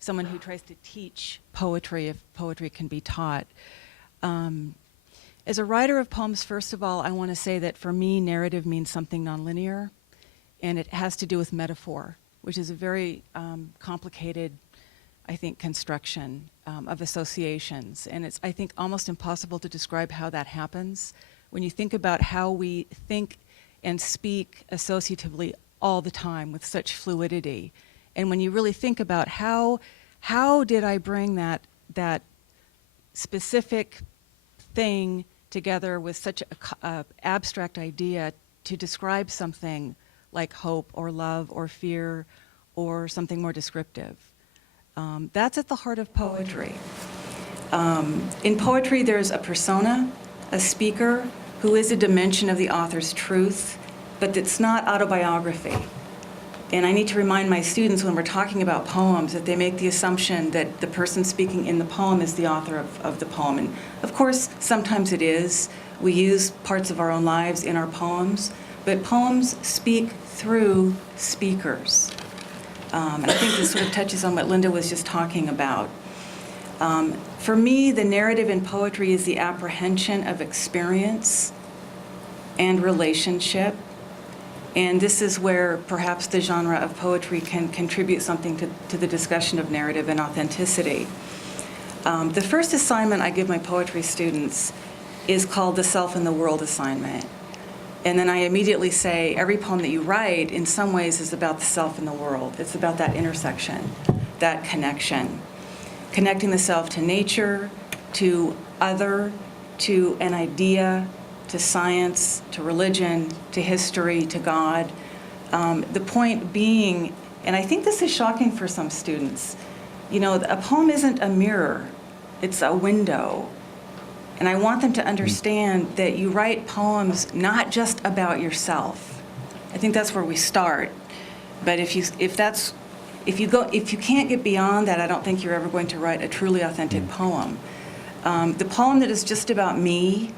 someone who tries to teach poetry, if poetry can be taught. As a writer of poems, first of all, I want to say that for me, narrative means something nonlinear, and it has to do with metaphor, which is a very complicated, I think, construction of associations. And it's, I think, almost impossible to describe how that happens. When you think about how we think and speak associatively all the time with such fluidity, and when you really think about how did I bring that specific thing together with such an abstract idea to describe something like hope or love or fear or something more descriptive. That's at the heart of poetry. In poetry, there's a persona, a speaker, who is a dimension of the author's truth, but it's not autobiography. And I need to remind my students when we're talking about poems that they make the assumption that the person speaking in the poem is the author of the poem. And of course, sometimes it is. We use parts of our own lives in our poems, but poems speak through speakers. And I think this sort of touches on what Linda was just talking about. For me, the narrative in poetry is the apprehension of experience and relationship. And this is where perhaps the genre of poetry can contribute something to the discussion of narrative and authenticity. The first assignment I give my poetry students is called the Self in the World assignment. And then I immediately say, every poem that you write in some ways is about the self in the world. It's about that intersection, that connection. Connecting the self to nature, to other, to an idea, to science, to religion, to history, to God. The point being, and I think this is shocking for some students, you know, a poem isn't a mirror, it's a window. And I want them to understand that you write poems not just about yourself. I think that's where we start. But if you can't get beyond that, I don't think you're ever going to write a truly authentic poem. The poem that is just about me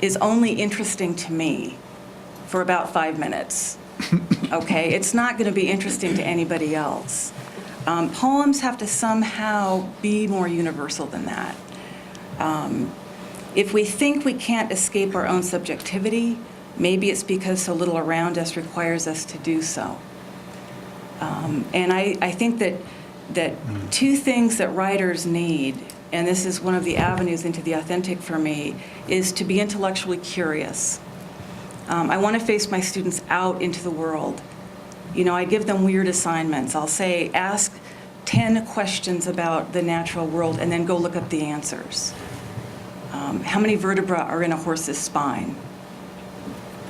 is only interesting to me for about 5 minutes. Okay? It's not going to be interesting to anybody else. Poems have to somehow be more universal than that. If we think we can't escape our own subjectivity, maybe it's because so little around us requires us to do so. And I think that two things that writers need, and this is one of the avenues into the authentic for me, is to be intellectually curious. I want to face my students out into the world. You know, I give them weird assignments. I'll say, ask 10 questions about the natural world and then go look up the answers. How many vertebrae are in a horse's spine?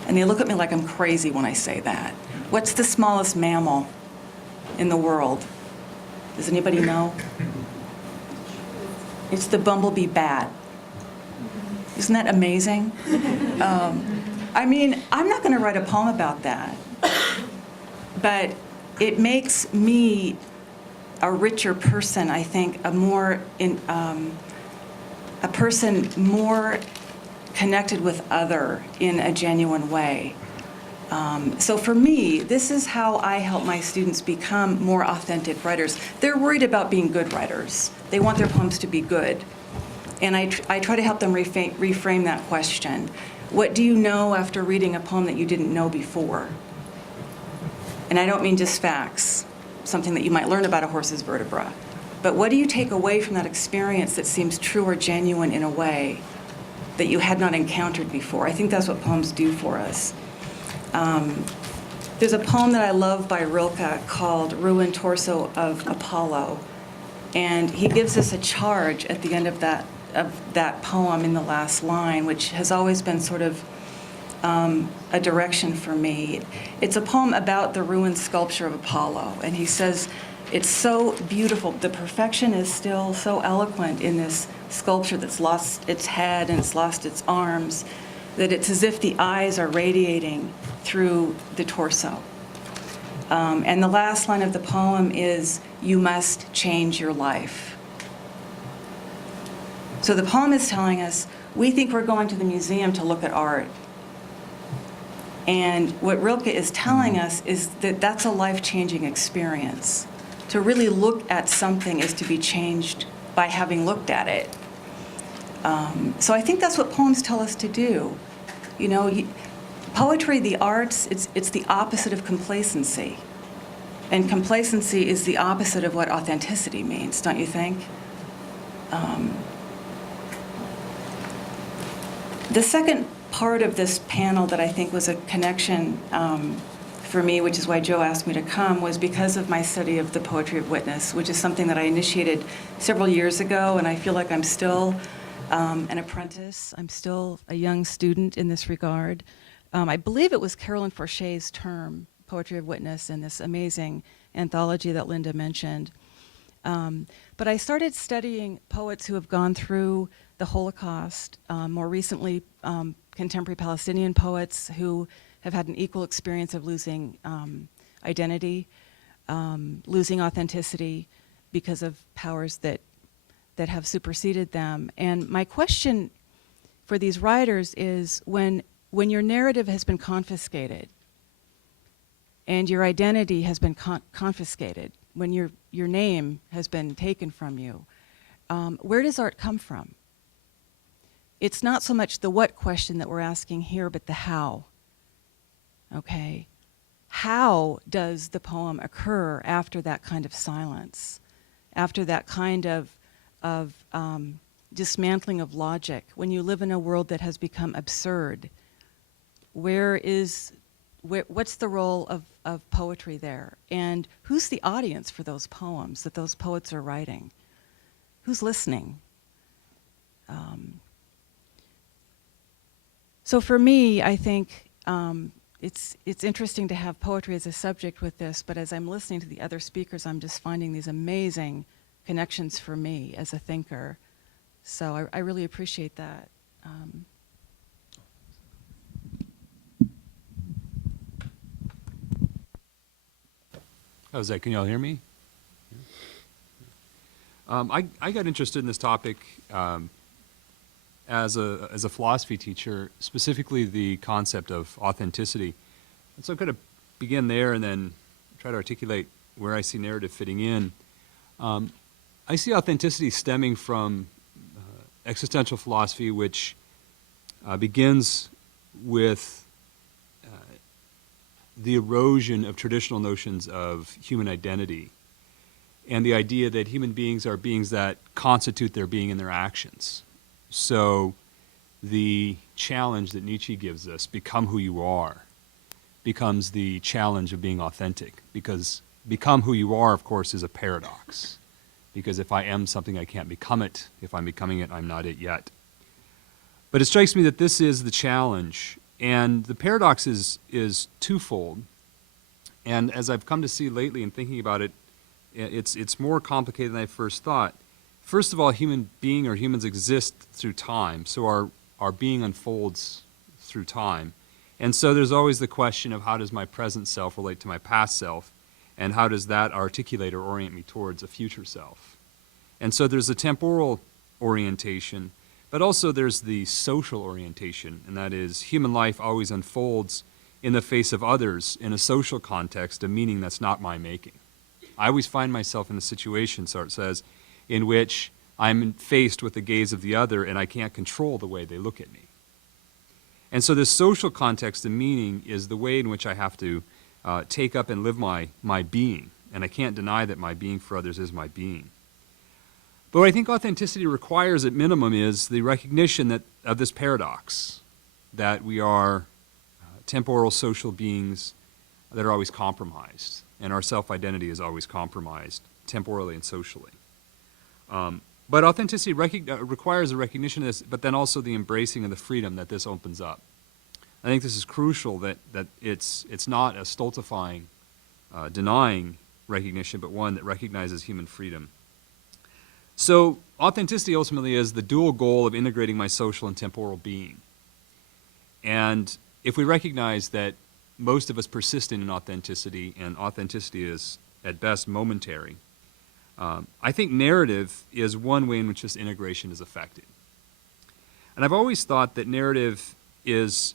And they look at me like I'm crazy when I say that. What's the smallest mammal in the world? Does anybody know? It's the bumblebee bat. Isn't that amazing? I mean, I'm not going to write a poem about that, but it makes me a richer person, I think, a person more connected with other in a genuine way. So for me, this is how I help my students become more authentic writers. They're worried about being good writers. They want their poems to be good. And I try to help them reframe that question. What do you know after reading a poem that you didn't know before? And I don't mean just facts, something that you might learn about a horse's vertebra. But what do you take away from that experience that seems true or genuine in a way that you had not encountered before? I think that's what poems do for us. There's a poem that I love by Rilke called Ruined Torso of Apollo. And he gives us a charge at the end of that poem in the last line, which has always been sort of a direction for me. It's a poem about the ruined sculpture of Apollo. And he says, it's so beautiful. The perfection is still so eloquent in this sculpture that's lost its head and it's lost its arms, that it's as if the eyes are radiating through the torso. And the last line of the poem is, you must change your life. So the poem is telling us, we think we're going to the museum to look at art. And what Rilke is telling us is that that's a life-changing experience. To really look at something is to be changed by having looked at it. So I think that's what poems tell us to do. You know, poetry, the arts, it's the opposite of complacency. And complacency is the opposite of what authenticity means, don't you think? The second part of this panel that I think was a connection for me, which is why Joe asked me to come, was because of my study of the poetry of witness, which is something that I initiated several years ago, and I feel like I'm still an apprentice. I'm still a young student in this regard. I believe it was Carolyn Forcher's term, Poetry of Witness, in this amazing anthology that Linda mentioned. But I started studying poets who have gone through the Holocaust, more recently contemporary Palestinian poets who have had an equal experience of losing identity, losing authenticity because of powers that have superseded them. And my question for these writers is, when your narrative has been confiscated and your identity has been confiscated, when your name has been taken from you, where does art come from? It's not so much the what question that we're asking here, but the how. Okay? How does the poem occur after that kind of silence, after that kind of dismantling of logic, when you live in a world that has become absurd? What's the role of poetry there? And who's the audience for those poems that those poets are writing? Who's listening? So for me, I think it's interesting to have poetry as a subject with this, but as I'm listening to the other speakers, I'm just finding these amazing connections for me as a thinker. So I really appreciate that. How's that? Can y'all hear me? I got interested in this topic as a philosophy teacher, specifically the concept of authenticity. And so I'm kind of begin there and then try to articulate where I see narrative fitting in. I see authenticity stemming from existential philosophy, which begins with the erosion of traditional notions of human identity and the idea that human beings are beings that constitute their being in their actions. So the challenge that Nietzsche gives us, become who you are, becomes the challenge of being authentic, because become who you are, of course, is a paradox. Because if I am something, I can't become it. If I'm becoming it, I'm not it yet. But it strikes me that this is the challenge, and the paradox is twofold. And as I've come to see lately in thinking about it, it's more complicated than I first thought. First of all, human being or humans exist through time, so our being unfolds through time. And so there's always the question of how does my present self relate to my past self, and how does that articulate or orient me towards a future self? And so there's a temporal orientation, but also there's the social orientation, and that is human life always unfolds in the face of others in a social context, a meaning that's not my making. I always find myself in a situation, so it says, in which I'm faced with the gaze of the other and I can't control the way they look at me. And so this social context and meaning is the way in which I have to take up and live my being. And I can't deny that my being for others is my being. But what I think authenticity requires at minimum is the recognition of this paradox, that we are temporal social beings that are always compromised, and our self-identity is always compromised, temporally and socially. But authenticity requires a recognition of this, but then also the embracing of the freedom that this opens up. I think this is crucial, that it's not a stultifying, denying recognition, but one that recognizes human freedom. So authenticity ultimately is the dual goal of integrating my social and temporal being. And if we recognize that most of us persist in inauthenticity, and authenticity is at best momentary, I think narrative is one way in which this integration is effected. And I've always thought that narrative is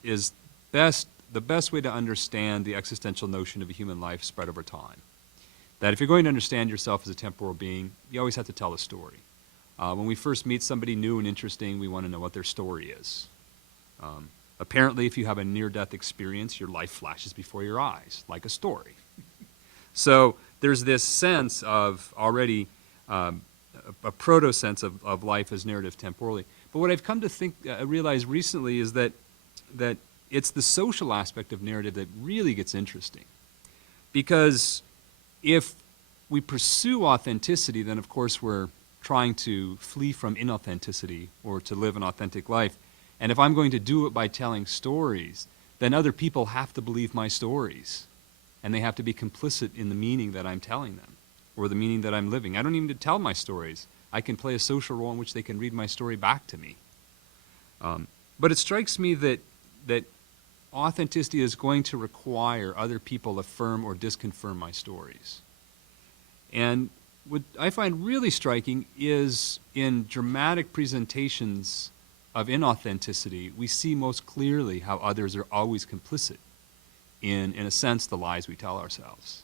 the best way to understand the existential notion of a human life spread over time. That if you're going to understand yourself as a temporal being, you always have to tell a story. When we first meet somebody new and interesting, we want to know what their story is. Apparently, if you have a near-death experience, your life flashes before your eyes, like a story. So there's this sense of already a proto-sense of life as narrative temporally. But what I've come to realize recently is that it's the social aspect of narrative that really gets interesting. Because if we pursue authenticity, then of course we're trying to flee from inauthenticity or to live an authentic life. And if I'm going to do it by telling stories, then other people have to believe my stories. And they have to be complicit in the meaning that I'm telling them, or the meaning that I'm living. I don't even need to tell my stories. I can play a social role in which they can read my story back to me. But it strikes me that authenticity is going to require other people affirm or disconfirm my stories. And what I find really striking is in dramatic presentations of inauthenticity, we see most clearly how others are always complicit in a sense, the lies we tell ourselves.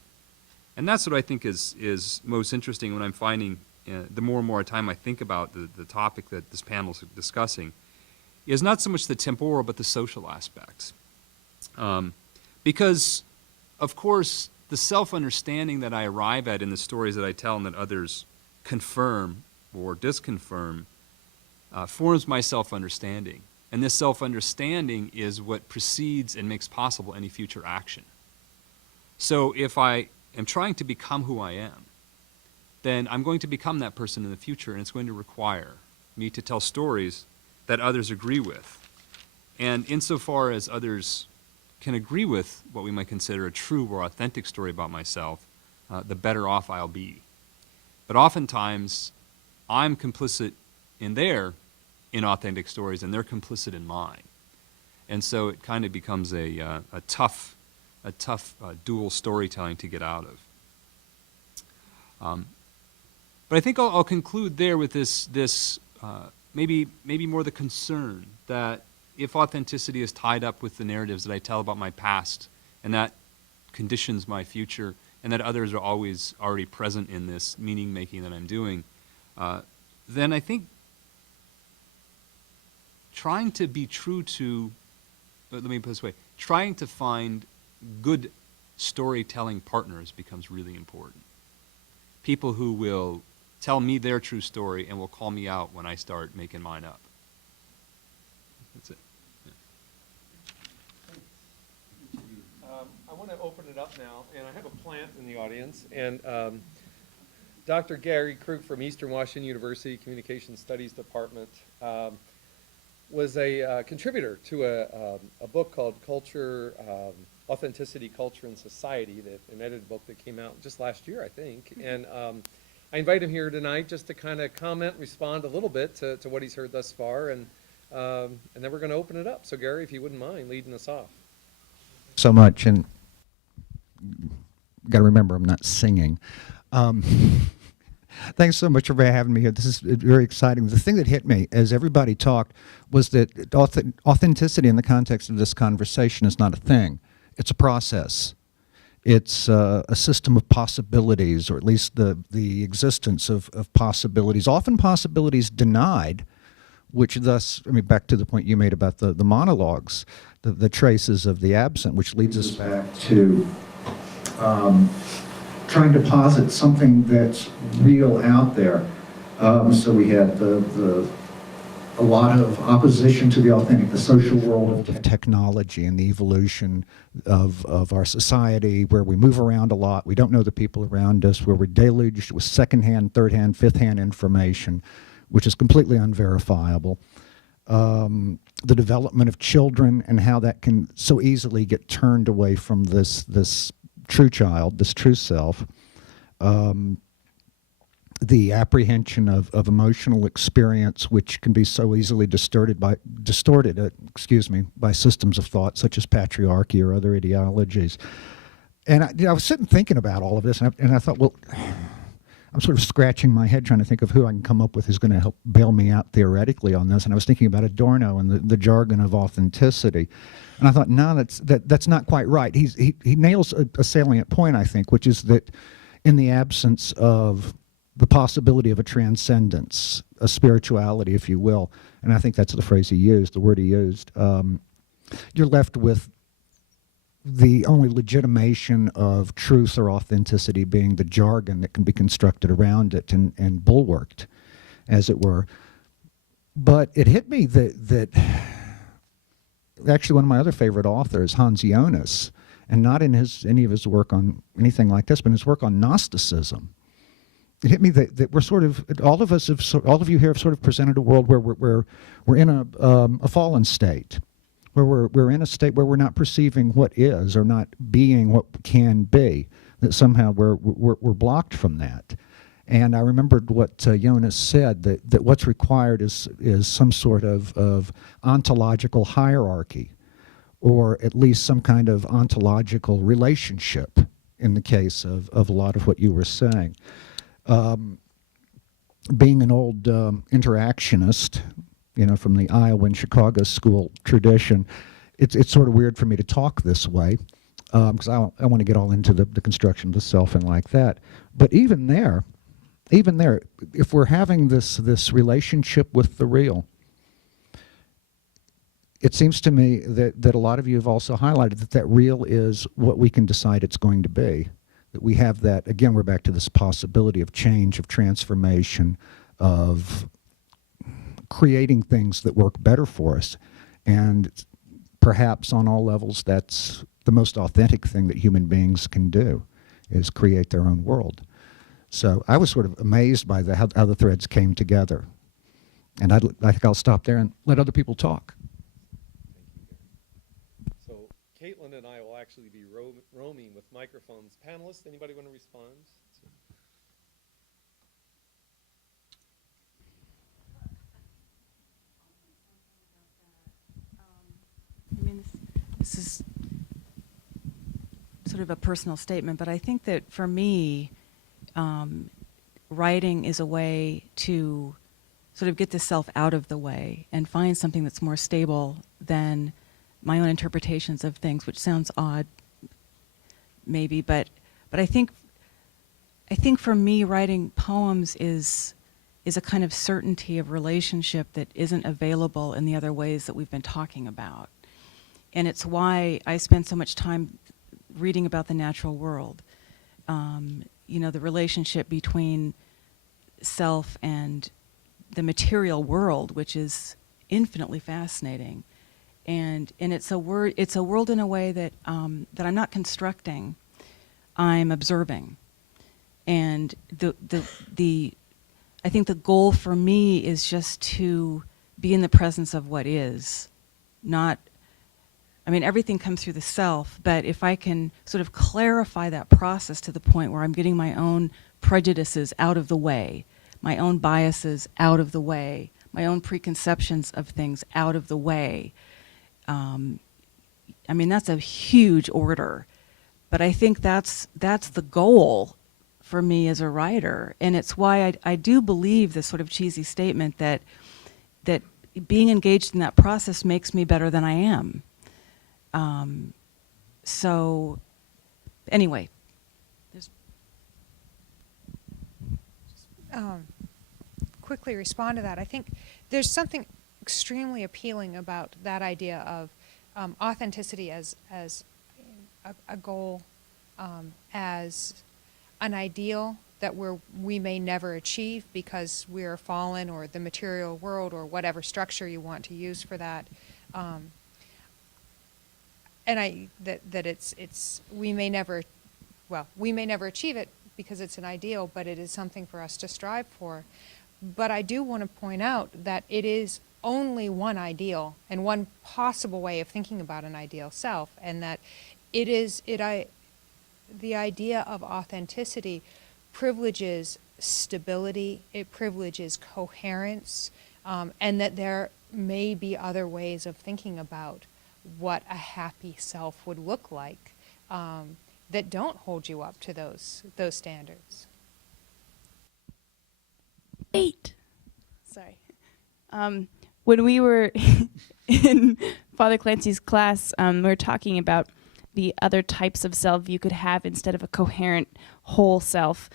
And that's what I think is most interesting when I'm finding, the more and more time I think about the topic that this panel is discussing, is not so much the temporal but the social aspects. Because, of course, the self-understanding that I arrive at in the stories that I tell and that others confirm or disconfirm forms my self-understanding. And this self-understanding is what precedes and makes possible any future action. So if I am trying to become who I am, then I'm going to become that person in the future, and it's going to require me to tell stories that others agree with. And insofar as others can agree with what we might consider a true or authentic story about myself, the better off I'll be. But oftentimes, I'm complicit in their inauthentic stories, and they're complicit in mine. And so it kind of becomes a tough dual storytelling to get out of. But I think I'll conclude there with this maybe more the concern that if authenticity is tied up with the narratives that I tell about my past, and that conditions my future, and that others are always already present in this meaning making that I'm doing, then I think trying to be true to, let me put it this way, trying to find good storytelling partners becomes really important. People who will tell me their true story and will call me out when I start making mine up. That's it. I want to open it up now, and I have a plant in the audience, and Dr. Gary Krug from Eastern Washington University Communication Studies Department was a contributor to a book called Culture, Authenticity, Culture, and Society, an edited book that came out just last year, I think. And I invite him here tonight just to kind of comment, respond a little bit to what he's heard thus far, and then we're going to open it up. So Gary, if you wouldn't mind leading us off. So much, and got to remember I'm not singing. Thanks so much for having me here. This is very exciting. The thing that hit me as everybody talked was that authenticity in the context of this conversation is not a thing. It's a process. It's a system of possibilities, or at least the existence of possibilities, often possibilities denied, which thus, I mean, back to the point you made about the monologues, the traces of the absent, which leads us back to trying to posit something that's real out there. So we had a lot of opposition to the authentic, the social world of technology and the evolution of our society, where we move around a lot, we don't know the people around us, where we're deluged with secondhand, third-hand, fifth-hand information, which is completely unverifiable. The development of children and how that can so easily get turned away from this true child, this true self. The apprehension of emotional experience, which can be so easily distorted by systems of thought such as patriarchy or other ideologies. And I was sitting thinking about all of this, and I thought, well, I'm sort of scratching my head trying to think of who I can come up with who's going to help bail me out theoretically on this. And I was thinking about Adorno and the jargon of authenticity. And I thought, no, that's not quite right. He nails a salient point, I think, which is that in the absence of the possibility of a transcendence, a spirituality, if you will, and I think that's the phrase he used, the word he used, you're left with the only legitimation of truth or authenticity being the jargon that can be constructed around it and bulwarked, as it were. But it hit me that actually one of my other favorite authors, Hans Jonas, and not in any of his work on anything like this, but in his work on Gnosticism, it hit me that we're sort of, all of you here have sort of presented a world where we're in a fallen state, where we're in a state where we're not perceiving what is or not being what can be, that somehow we're blocked from that. And I remembered what Jonas said, that what's required is some sort of ontological hierarchy, or at least some kind of ontological relationship in the case of a lot of what you were saying. Being an old interactionist, from the Iowa and Chicago school tradition, it's sort of weird for me to talk this way, because I want to get all into the construction of the self and like that. But even there, if we're having this relationship with the real, it seems to me that a lot of you have also highlighted that real is what we can decide it's going to be. That we have that, again, we're back to this possibility of change, of transformation, of creating things that work better for us. And perhaps on all levels, that's the most authentic thing that human beings can do, is create their own world. So I was sort of amazed by how the threads came together. And I think I'll stop there and let other people talk. So Caitlin and I will actually be roaming with microphones. Panelists, anybody want to respond? This is sort of a personal statement, but I think that for me, writing is a way to sort of get the self out of the way and find something that's more stable than my own interpretations of things, which sounds odd. maybe, but I think for me, writing poems is a kind of certainty of relationship that isn't available in the other ways that we've been talking about. And it's why I spend so much time reading about the natural world. You know, the relationship between self and the material world, which is infinitely fascinating. And it's a world in a way that that I'm not constructing, I'm observing. And I think the goal for me is just to be in the presence of what is, not, I mean, everything comes through the self, but if I can sort of clarify that process to the point where I'm getting my own prejudices out of the way, my own biases out of the way, my own preconceptions of things out of the way, I mean, that's a huge order. But I think that's the goal for me as a writer. And it's why I do believe this sort of cheesy statement that being engaged in that process makes me better than I am. So anyway, quickly respond to that. I think there's something extremely appealing about that idea of authenticity as a goal, as an ideal that we may never achieve because we're fallen, or the material world, or whatever structure you want to use for that. And we may never achieve it because it's an ideal, but it is something for us to strive for. But I do want to point out that it is only one ideal and one possible way of thinking about an ideal self, and that the idea of authenticity privileges stability, it privileges coherence, and that there may be other ways of thinking about what a happy self would look like that don't hold you up to those standards. Sorry. When we were in Father Clancy's class, we were talking about the other types of self you could have instead of a coherent whole self.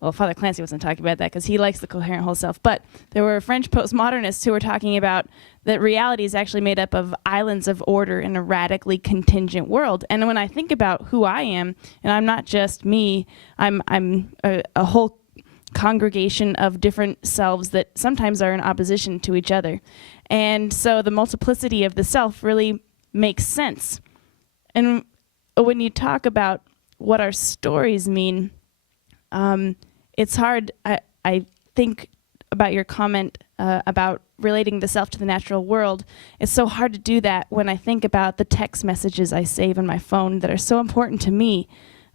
Well, Father Clancy wasn't talking about that because he likes the coherent whole self, but there were French postmodernists who were talking about that reality is actually made up of islands of order in a radically contingent world. And when I think about who I am, and I'm not just me, I'm a whole congregation of different selves that sometimes are in opposition to each other. And so the multiplicity of the self really makes sense. And when you talk about what our stories mean, it's hard. I think about your comment about relating the self to the natural world. It's so hard to do that when I think about the text messages I save on my phone that are so important to me.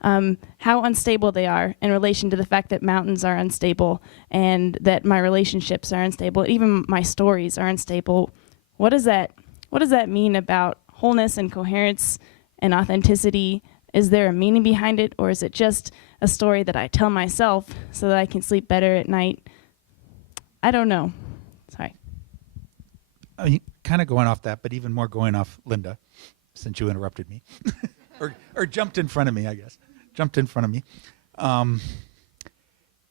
How unstable they are in relation to the fact that mountains are unstable and that my relationships are unstable, even my stories are unstable. What does that mean about wholeness and coherence and authenticity? Is there a meaning behind it, or is it just a story that I tell myself so that I can sleep better at night? I don't know. Sorry. Kind of going off that, but even more going off Linda, since you interrupted me, or jumped in front of me, I guess. Jumped in front of me,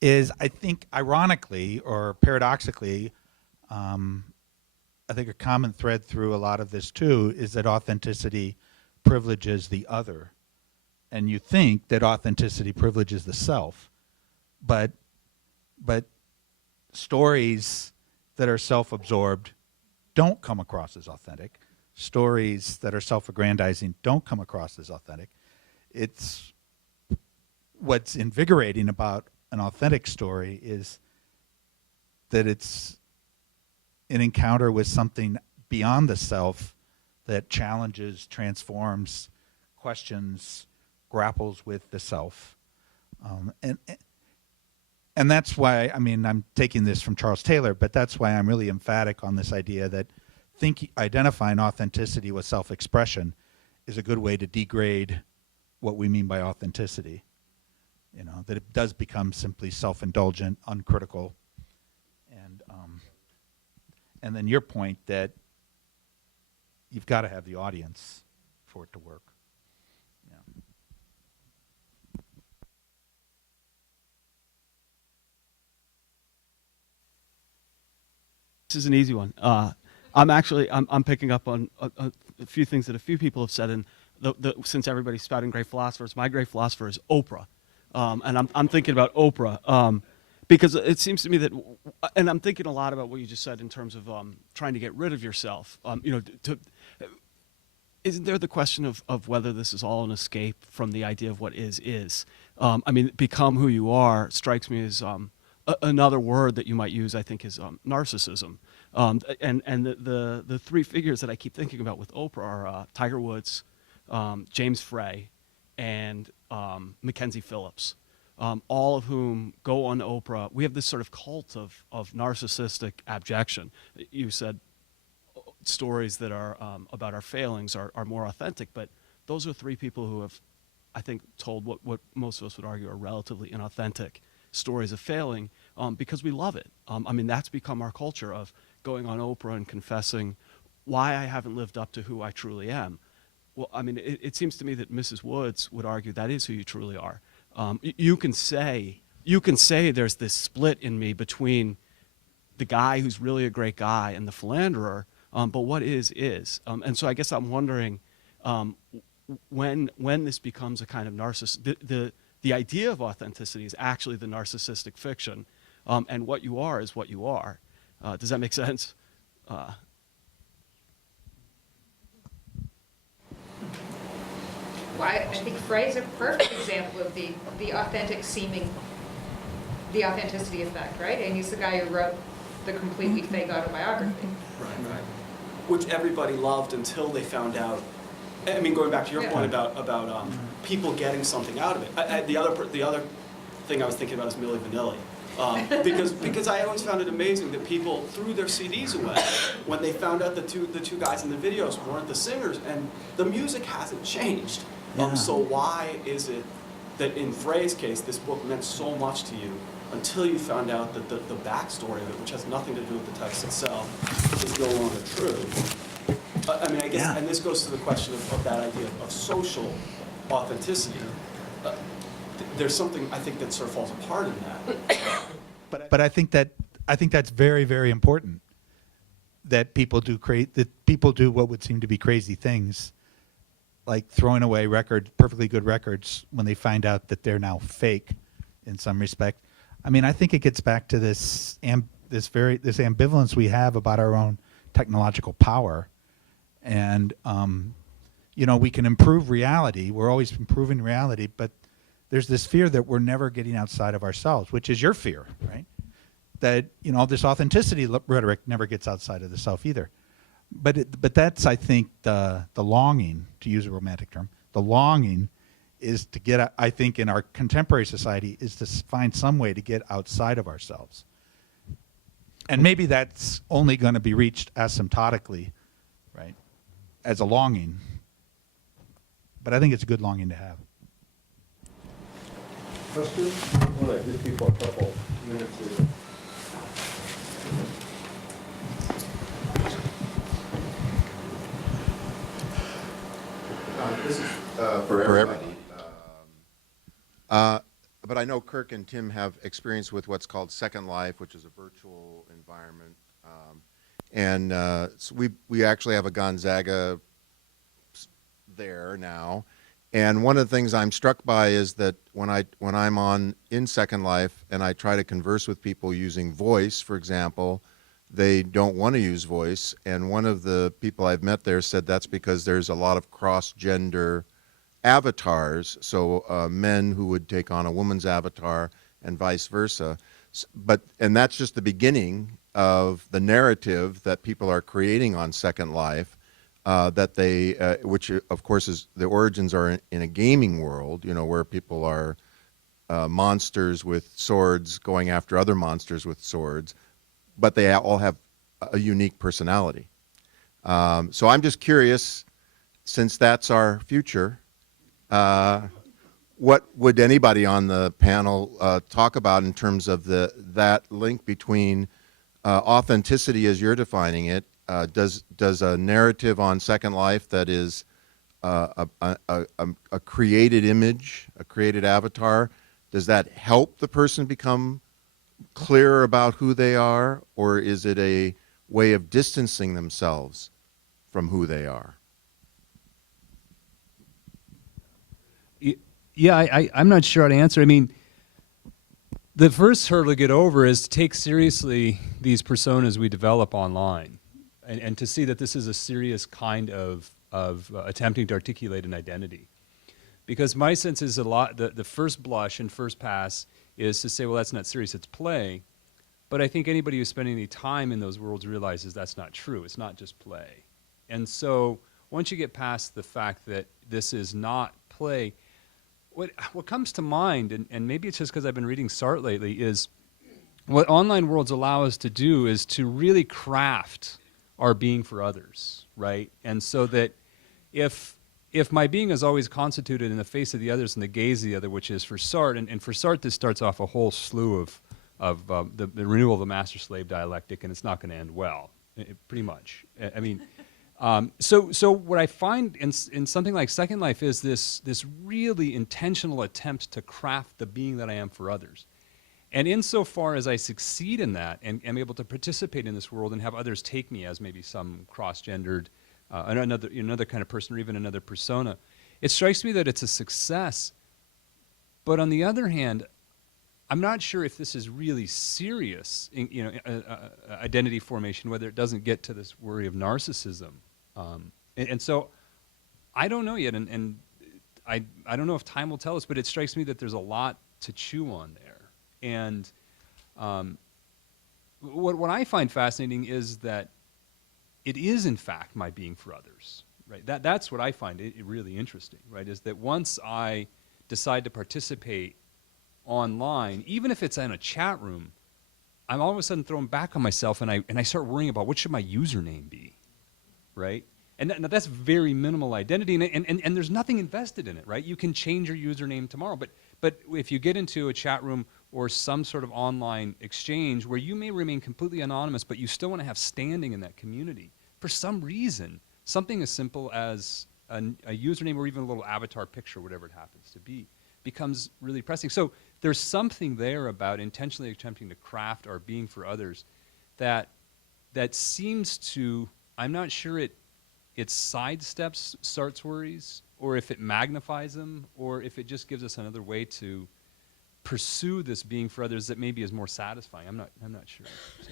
is I think ironically or paradoxically, I think a common thread through a lot of this too is that authenticity privileges the other. And you think that authenticity privileges the self, but stories that are self-absorbed don't come across as authentic. Stories that are self-aggrandizing don't come across as authentic. It's what's invigorating about an authentic story is that it's an encounter with something beyond the self that challenges, transforms, questions, grapples with the self. And that's why, I mean, I'm taking this from Charles Taylor, but that's why I'm really emphatic on this idea that identifying authenticity with self-expression is a good way to degrade what we mean by authenticity. You know, that it does become simply self-indulgent, uncritical, and then your point that you've got to have the audience for it to work. Yeah. This is an easy one. I'm picking up on a few things that a few people have said, and since everybody's spouting great philosophers, my great philosopher is Oprah, and I'm thinking about Oprah because it seems to me that, and I'm thinking a lot about what you just said in terms of trying to get rid of yourself. Isn't there the question of whether this is all an escape from the idea of what is? I mean, become who you are strikes me as another word that you might use, I think, is narcissism. And the three figures that I keep thinking about with Oprah are Tiger Woods, James Frey, and Mackenzie Phillips, all of whom go on Oprah. We have this sort of cult of narcissistic abjection. You said stories that are about our failings are more authentic, but those are three people who have, I think, told what most of us would argue are relatively inauthentic stories of failing because we love it. I mean, that's become our culture of going on Oprah and confessing why I haven't lived up to who I truly am. Well, I mean, it seems to me that Mrs. Woods would argue that is who you truly are. You can say there's this split in me between the guy who's really a great guy and the philanderer, but what is. And so I guess I'm wondering when this becomes a kind of the idea of authenticity is actually the narcissistic fiction, and what you are is what you are. Does that make sense? Well, I think Frey's a perfect example of the authenticity effect, right? And he's the guy who wrote the completely fake autobiography. Right. Which everybody loved until they found out. I mean, going back to your point about people getting something out of it. The other thing I was thinking about is Milli Vanilli. Because I always found it amazing that people threw their CDs away when they found out the two guys in the videos weren't the singers, and the music hasn't changed. So why is it that in Frey's case, this book meant so much to you until you found out that the backstory of it, which has nothing to do with the text itself, is no longer true? I mean, I guess, and this goes to the question of that idea of social authenticity. There's something I think that sort of falls apart in that. But I think that's very, very important. That people do what would seem to be crazy things, like throwing away perfectly good records when they find out that they're now fake, in some respect. I mean, I think it gets back to this ambivalence we have about our own technological power, and we can improve reality. We're always improving reality, but there's this fear that we're never getting outside of ourselves, which is your fear, right? That this authenticity rhetoric never gets outside of the self either. But that's, I think, the longing, to use a romantic term. The longing is to get, I think, in our contemporary society, is to find some way to get outside of ourselves. And maybe that's only going to be reached asymptotically, right, as a longing. But I think it's a good longing to have. Question? I want to give people a couple minutes here. This is for everybody. But I know Kirk and Tim have experience with what's called Second Life, which is a virtual environment. So we actually have a Gonzaga there now. And one of the things I'm struck by is that when I'm in Second Life and I try to converse with people using voice, for example, they don't want to use voice. And one of the people I've met there said that's because there's a lot of cross-gender avatars, so men who would take on a woman's avatar and vice versa. And that's just the beginning of the narrative that people are creating on Second Life. Which of course is the origins are in a gaming world, where people are monsters with swords going after other monsters with swords, but they all have a unique personality. So I'm just curious, since that's our future, what would anybody on the panel talk about in terms of that link between authenticity as you're defining it? Does a narrative on Second Life that is a created image, a created avatar, does that help the person become clearer about who they are, or is it a way of distancing themselves from who they are? Yeah, I'm not sure how to answer. I mean, the first hurdle to get over is to take seriously these personas we develop online, and to see that this is a serious kind of attempting to articulate an identity. Because my sense is the first blush and first pass is to say, well, that's not serious, it's play. But I think anybody who's spending any time in those worlds realizes that's not true. It's not just play. And so once you get past the fact that this is not play, what comes to mind, and maybe it's just because I've been reading Sartre lately, is what online worlds allow us to do is to really craft our being for others, right? And so that if my being is always constituted in the face of the others and the gaze of the other, which is for Sartre, and for Sartre this starts off a whole slew of the renewal of the master-slave dialectic, and it's not going to end well, pretty much. I mean, so what I find in something like Second Life is this really intentional attempt to craft the being that I am for others. And insofar as I succeed in that and am able to participate in this world and have others take me as maybe some cross-gendered, another kind of person or even another persona, it strikes me that it's a success. But on the other hand, I'm not sure if this is really serious, identity formation, whether it doesn't get to this worry of narcissism. And so I don't know yet, and I don't know if time will tell us, but it strikes me that there's a lot to chew on there. And what I find fascinating is that it is, in fact, my being for others. Right? That's what I find it really interesting, right? Is that once I decide to participate online, even if it's in a chat room, I'm all of a sudden thrown back on myself, and I start worrying about what should my username be, right? And that's very minimal identity, and there's nothing invested in it, right? You can change your username tomorrow, but if you get into a chat room or some sort of online exchange where you may remain completely anonymous, but you still want to have standing in that community, for some reason, something as simple as a username or even a little avatar picture, whatever it happens to be, becomes really pressing. So there's something there about intentionally attempting to craft our being for others that seems to, I'm not sure it sidesteps Sartre's worries, or if it magnifies them, or if it just gives us another way to pursue this being for others that maybe is more satisfying. I'm not sure. So.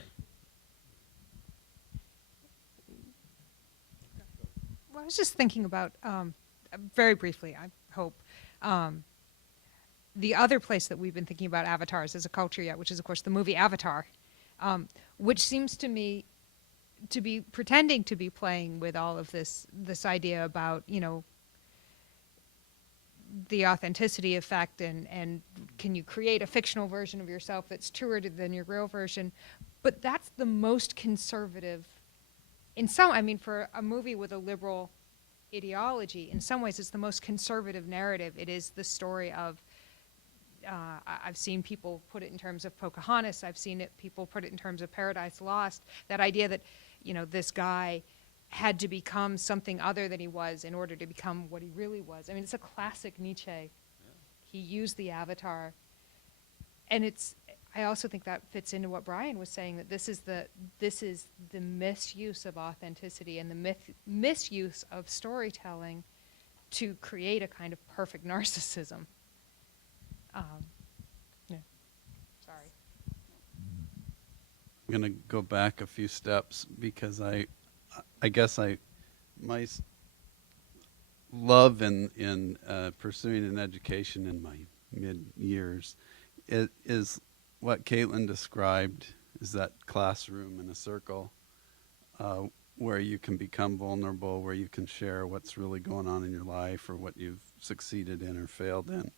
Well, I was just thinking about, very briefly, I hope, the other place that we've been thinking about avatars as a culture yet, which is, of course, the movie Avatar, which seems to me to be pretending to be playing with all of this idea about, the authenticity effect and can you create a fictional version of yourself that's truer than your real version. But that's the most conservative, for a movie with a liberal ideology, in some ways it's the most conservative narrative. It is the story of, I've seen people put it in terms of Pocahontas, I've seen people put it in terms of Paradise Lost, that idea that, this guy had to become something other than he was in order to become what he really was. I mean, it's a classic Nietzsche. Yeah. He used the avatar. And I also think that fits into what Brian was saying, that this is the misuse of authenticity and the misuse of storytelling to create a kind of perfect narcissism. Yeah. Sorry. I'm going to go back a few steps because I guess my love in pursuing an education in my mid-years is what Caitlin described, is that classroom in a circle where you can become vulnerable, where you can share what's really going on in your life or what you've succeeded in or failed in.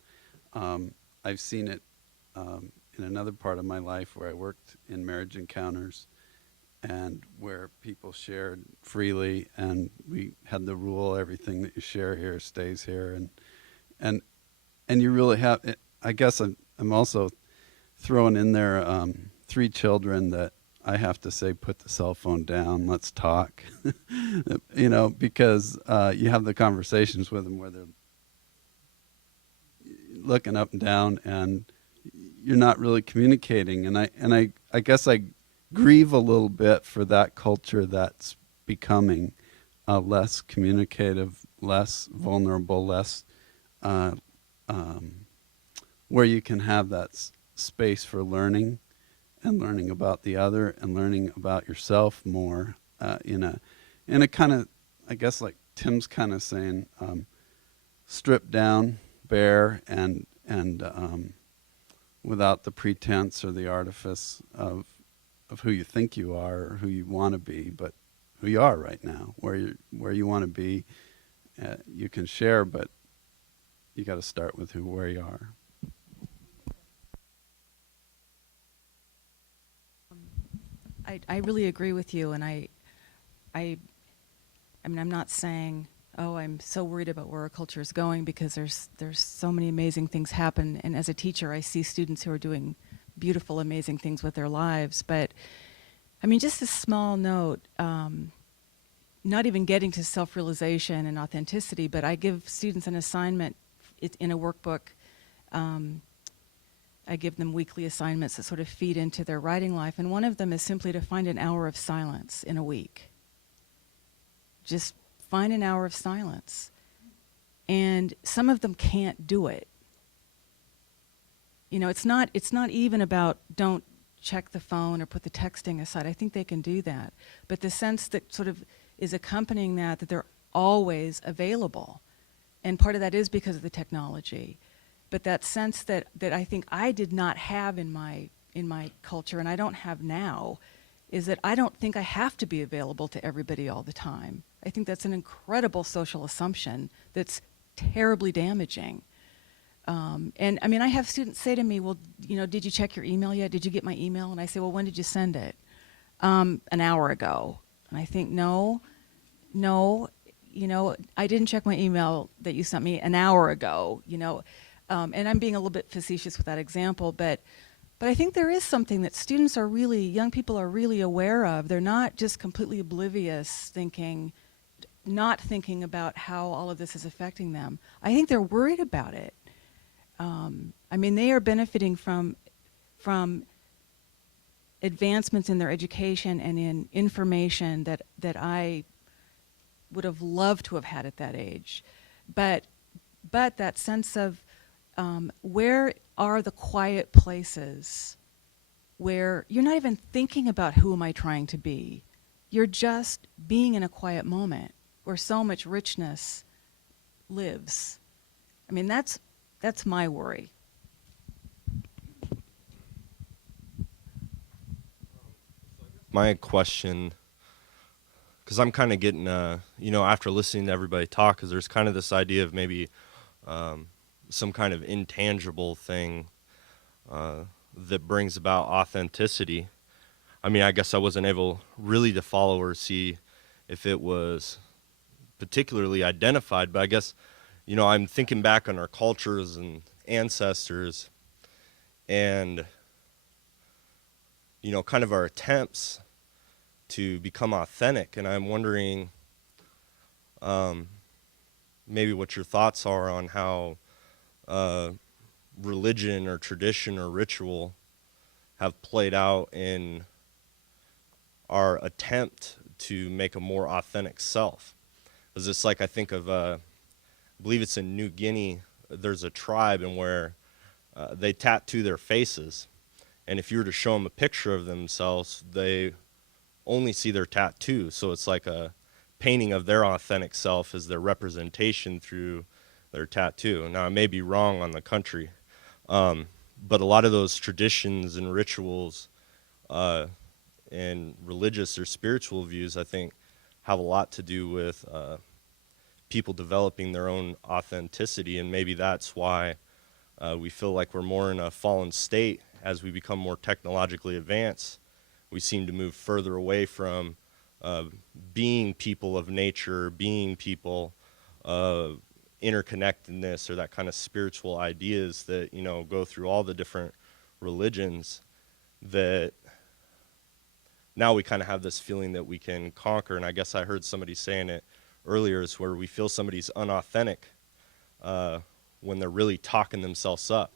I've seen it in another part of my life where I worked in marriage encounters and where people shared freely, and we had the rule, everything that you share here stays here, and you really have, I guess I'm also throwing in there 3 children that I have to say, put the cell phone down, let's talk, because you have the conversations with them where they're looking up and down and you're not really communicating, and I guess I grieve a little bit for that culture that's becoming less communicative, less vulnerable, less where you can have that space for learning and learning about the other and learning about yourself more in a kind of, I guess like Tim's kind of saying, stripped down, bare, and without the pretense or the artifice of who you think you are or who you want to be, but who you are right now, where you want to be. You can share, but you got to start with where you are. I really agree with you, and I mean, I'm not saying, oh, I'm so worried about where our culture is going, because there's so many amazing things happen, and as a teacher, I see students who are doing beautiful, amazing things with their lives. But I mean, just a small note, not even getting to self-realization and authenticity, but I give students an assignment in a workbook. I give them weekly assignments that sort of feed into their writing life, and one of them is simply to find an hour of silence in a week. Just find an hour of silence. And some of them can't do it. You know, it's not even about don't check the phone or put the texting aside. I think they can do that. But the sense that sort of is accompanying that they're always available. And part of that is because of the technology. But that sense that I think I did not have in my culture, and I don't have now, is that I don't think I have to be available to everybody all the time. I think that's an incredible social assumption that's terribly damaging. And I mean, I have students say to me, well, you know, did you check your email yet? Did you get my email? And I say, well, when did you send it? An hour ago. And I think, no, you know, I didn't check my email that you sent me an hour ago, you know. And I'm being a little bit facetious with that example, but I think there is something that students are really, young people are really aware of. They're not just completely oblivious, not thinking about how all of this is affecting them. I think they're worried about it. I mean, they are benefiting from advancements in their education and in information that I would have loved to have had at that age. But that sense of where are the quiet places where you're not even thinking about who am I trying to be. You're just being in a quiet moment where so much richness lives. I mean, that's my worry. My question, because I'm kind of getting, you know, after listening to everybody talk, because there's kind of this idea of maybe some kind of intangible thing that brings about authenticity. I mean, I guess I wasn't able really to follow or see if it was particularly identified, but I guess, you know, I'm thinking back on our cultures and ancestors and, you know, kind of our attempts to become authentic. And I'm wondering maybe what your thoughts are on how religion or tradition or ritual have played out in our attempt to make a more authentic self. Because it's like, I think of, I believe it's in New Guinea, there's a tribe in where they tattoo their faces. And if you were to show them a picture of themselves, they only see their tattoo. So it's like a painting of their authentic self as their representation through their tattoo. Now, I may be wrong on the country, but a lot of those traditions and rituals and religious or spiritual views, I think, have a lot to do with people developing their own authenticity, and maybe that's why we feel like we're more in a fallen state as we become more technologically advanced. We seem to move further away from being people of nature, being people of interconnectedness, or that kind of spiritual ideas that, you know, go through all the different religions, that now we kind of have this feeling that we can conquer. And I guess I heard somebody saying it earlier, is where we feel somebody's unauthentic when they're really talking themselves up.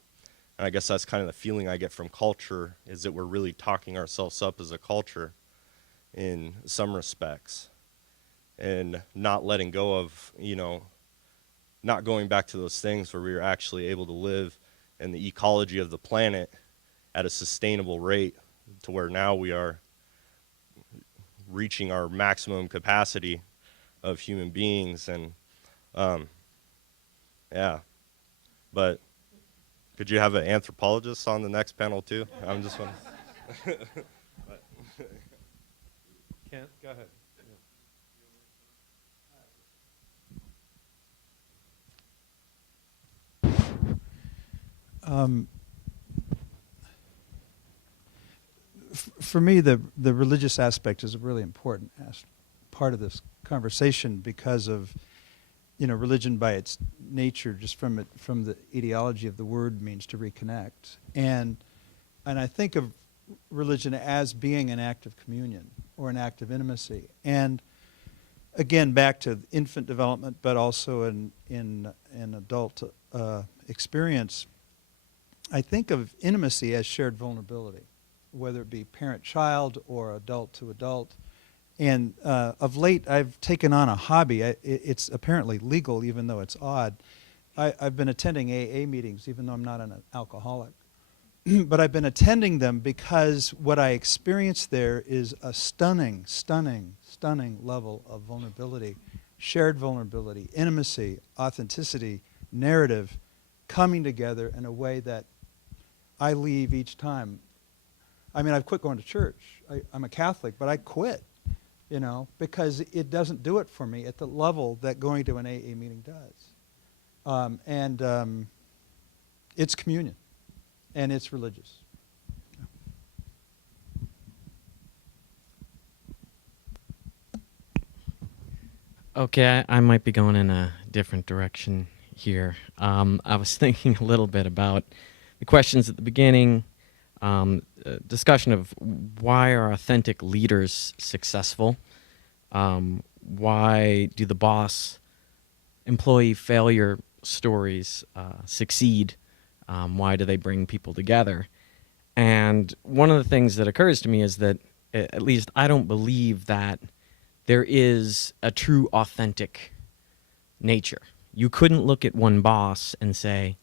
And I guess that's kind of the feeling I get from culture, is that we're really talking ourselves up as a culture in some respects, and not letting go of, not going back to those things where we were actually able to live in the ecology of the planet at a sustainable rate, to where now we are reaching our maximum capacity of human beings. And yeah, but could you have an anthropologist on the next panel too? I'm just wondering. Kent, go ahead. For me, the religious aspect is a really important part of this conversation, because of, religion by its nature, just from the etiology of the word, means to reconnect. And I think of religion as being an act of communion or an act of intimacy. And again, back to infant development, but also in adult experience, I think of intimacy as shared vulnerability, whether it be parent-child or adult-to-adult. And of late, I've taken on a hobby. It's apparently legal, even though it's odd. I've been attending AA meetings, even though I'm not an alcoholic. But I've been attending them because what I experienced there is a stunning, stunning, stunning level of vulnerability, shared vulnerability, intimacy, authenticity, narrative, coming together in a way that I leave each time. I mean, I've quit going to church. I'm a Catholic, but I quit, because it doesn't do it for me at the level that going to an AA meeting does. It's communion, and it's religious. Okay, I might be going in a different direction here. I was thinking a little bit about the questions at the beginning, discussion of why are authentic leaders successful? Why do the boss employee failure stories succeed? Why do they bring people together? And one of the things that occurs to me is that, at least I don't believe that there is a true authentic nature. You couldn't look at one boss and say,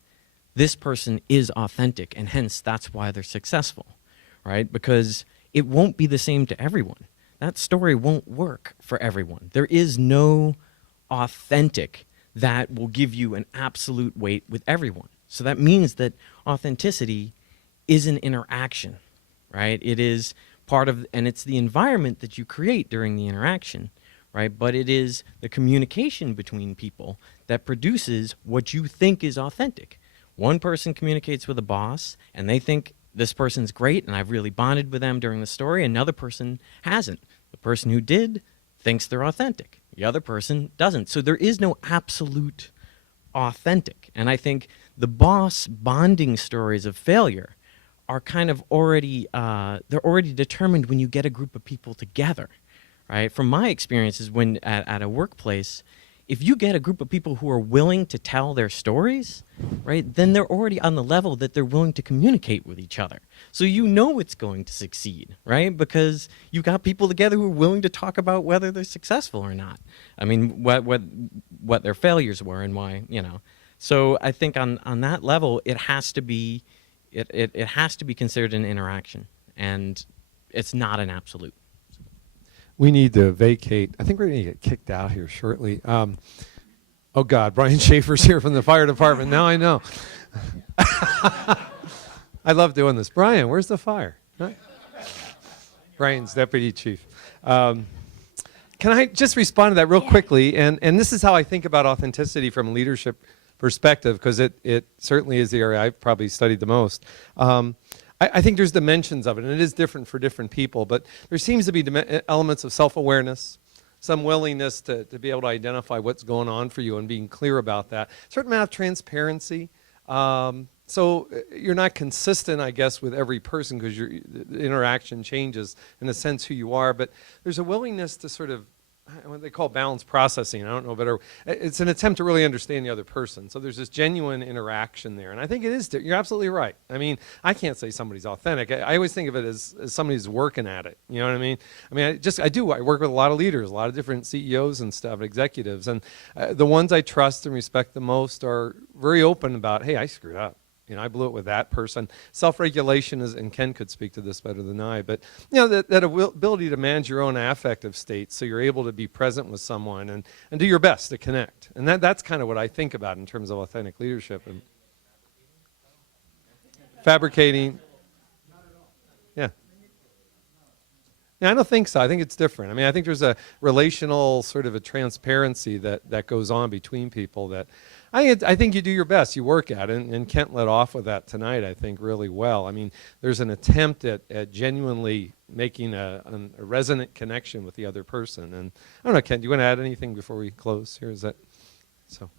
this person is authentic, and hence that's why they're successful, right? Because it won't be the same to everyone. That story won't work for everyone. There is no authentic that will give you an absolute weight with everyone. So that means that authenticity is an interaction, right? It is part of, and it's the environment that you create during the interaction, right? But it is the communication between people that produces what you think is authentic. One person communicates with a boss, and they think this person's great, and I've really bonded with them during the story. Another person hasn't. The person who did thinks they're authentic. The other person doesn't. So there is no absolute authentic. And I think the boss bonding stories of failure are kind of already, they're already determined when you get a group of people together, right? From my experiences when at a workplace, if you get a group of people who are willing to tell their stories, right, then they're already on the level that they're willing to communicate with each other. So you know it's going to succeed, right? Because you've got people together who are willing to talk about whether they're successful or not. I mean, what their failures were and why, So I think on that level, it has to be, it has to be considered an interaction, and it's not an absolute. We need to vacate. I think we're going to get kicked out here shortly. Oh, God, Brian Schaefer's here from the fire department. Now I know. I love doing this. Brian, where's the fire? Right? Brian's deputy chief. Can I just respond to that real quickly? And this is how I think about authenticity from a leadership perspective, because it certainly is the area I've probably studied the most. I think there's dimensions of it, and it is different for different people, but there seems to be elements of self-awareness, some willingness to be able to identify what's going on for you and being clear about that. A certain amount of transparency. So you're not consistent, I guess, with every person because the interaction changes in a sense who you are, but there's a willingness to sort of what they call balanced processing. I don't know better. It's an attempt to really understand the other person. So there's this genuine interaction there. And I think it is, you're absolutely right. I mean, I can't say somebody's authentic. I always think of it as somebody who's working at it. You know what I mean? I mean, I work with a lot of leaders, a lot of different CEOs and stuff, executives. And the ones I trust and respect the most are very open about, hey, I screwed up. You know, I blew it with that person. Self-regulation is, and Ken could speak to this better than I, but you know, that ability to manage your own affective state so you're able to be present with someone and do your best to connect. And that's kind of what I think about in terms of authentic leadership. And fabricating. Yeah. Yeah, I don't think so. I think it's different. I mean, I think there's a relational sort of a transparency that goes on between people that I think you do your best. You work at it, and Kent let off with that tonight, I think, really well. I mean, there's an attempt at genuinely making a resonant connection with the other person. And I don't know, Kent, do you want to add anything before we close here? Is that so?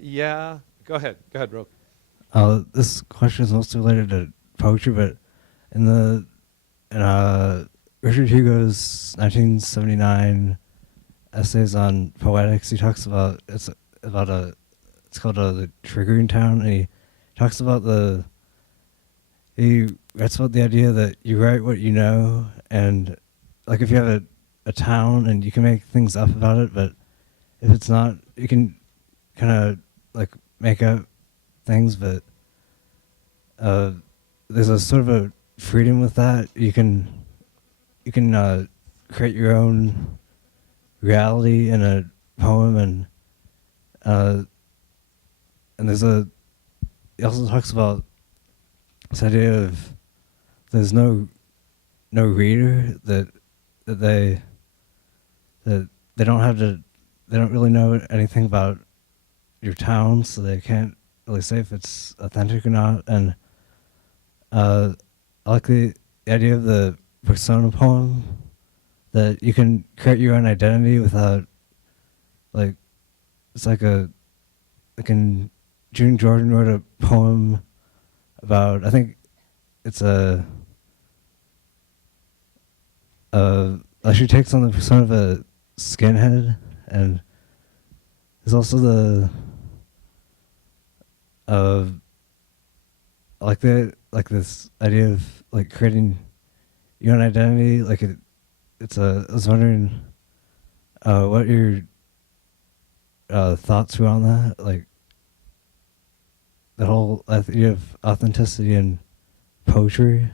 Yeah, go ahead. Go ahead, Ro. This question is mostly related to poetry, but in Richard Hugo's 1979 essays on poetics, he talks about it's called the triggering town, and he talks about he writes about the idea that you write what you know, and like if you have a town and you can make things up about it, but if it's not, you can kind of like make up things, but there's a sort of a freedom with that. You can create your own reality in a poem, and he also talks about this idea of there's no reader, that they don't really know anything about your town, so they can't really say if it's authentic or not. And I like the idea of the persona poem, that you can create your own identity without, like, it's like June Jordan wrote a poem about, I think it's she takes on the persona of a skinhead, and there's also like this idea of like creating your own identity. Like I was wondering what your thoughts were on that, like that whole idea of authenticity in poetry.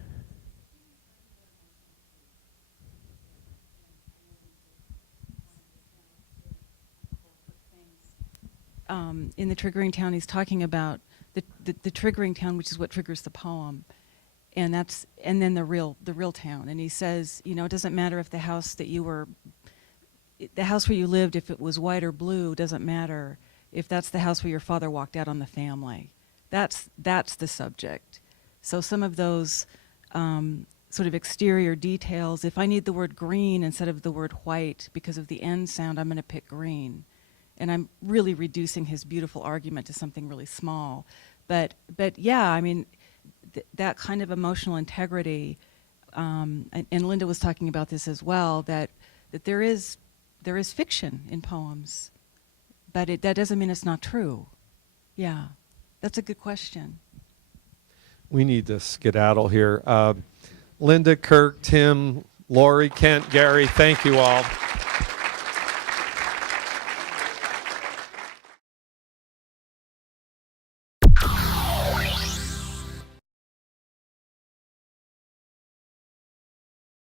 In the triggering town, he's talking about the triggering town, which is what triggers the poem, and then the real town. And he says, you know, it doesn't matter if the house where you lived, if it was white or blue, doesn't matter if that's the house where your father walked out on the family. That's the subject. So some of those sort of exterior details, if I need the word green instead of the word white because of the N sound, I'm going to pick green. And I'm really reducing his beautiful argument to something really small. But yeah, I mean, that kind of emotional integrity, and Linda was talking about this as well, that there is fiction in poems, but that doesn't mean it's not true. Yeah, that's a good question. We need to skedaddle here. Linda, Kirk, Tim, Lori, Kent, Gary, thank you all.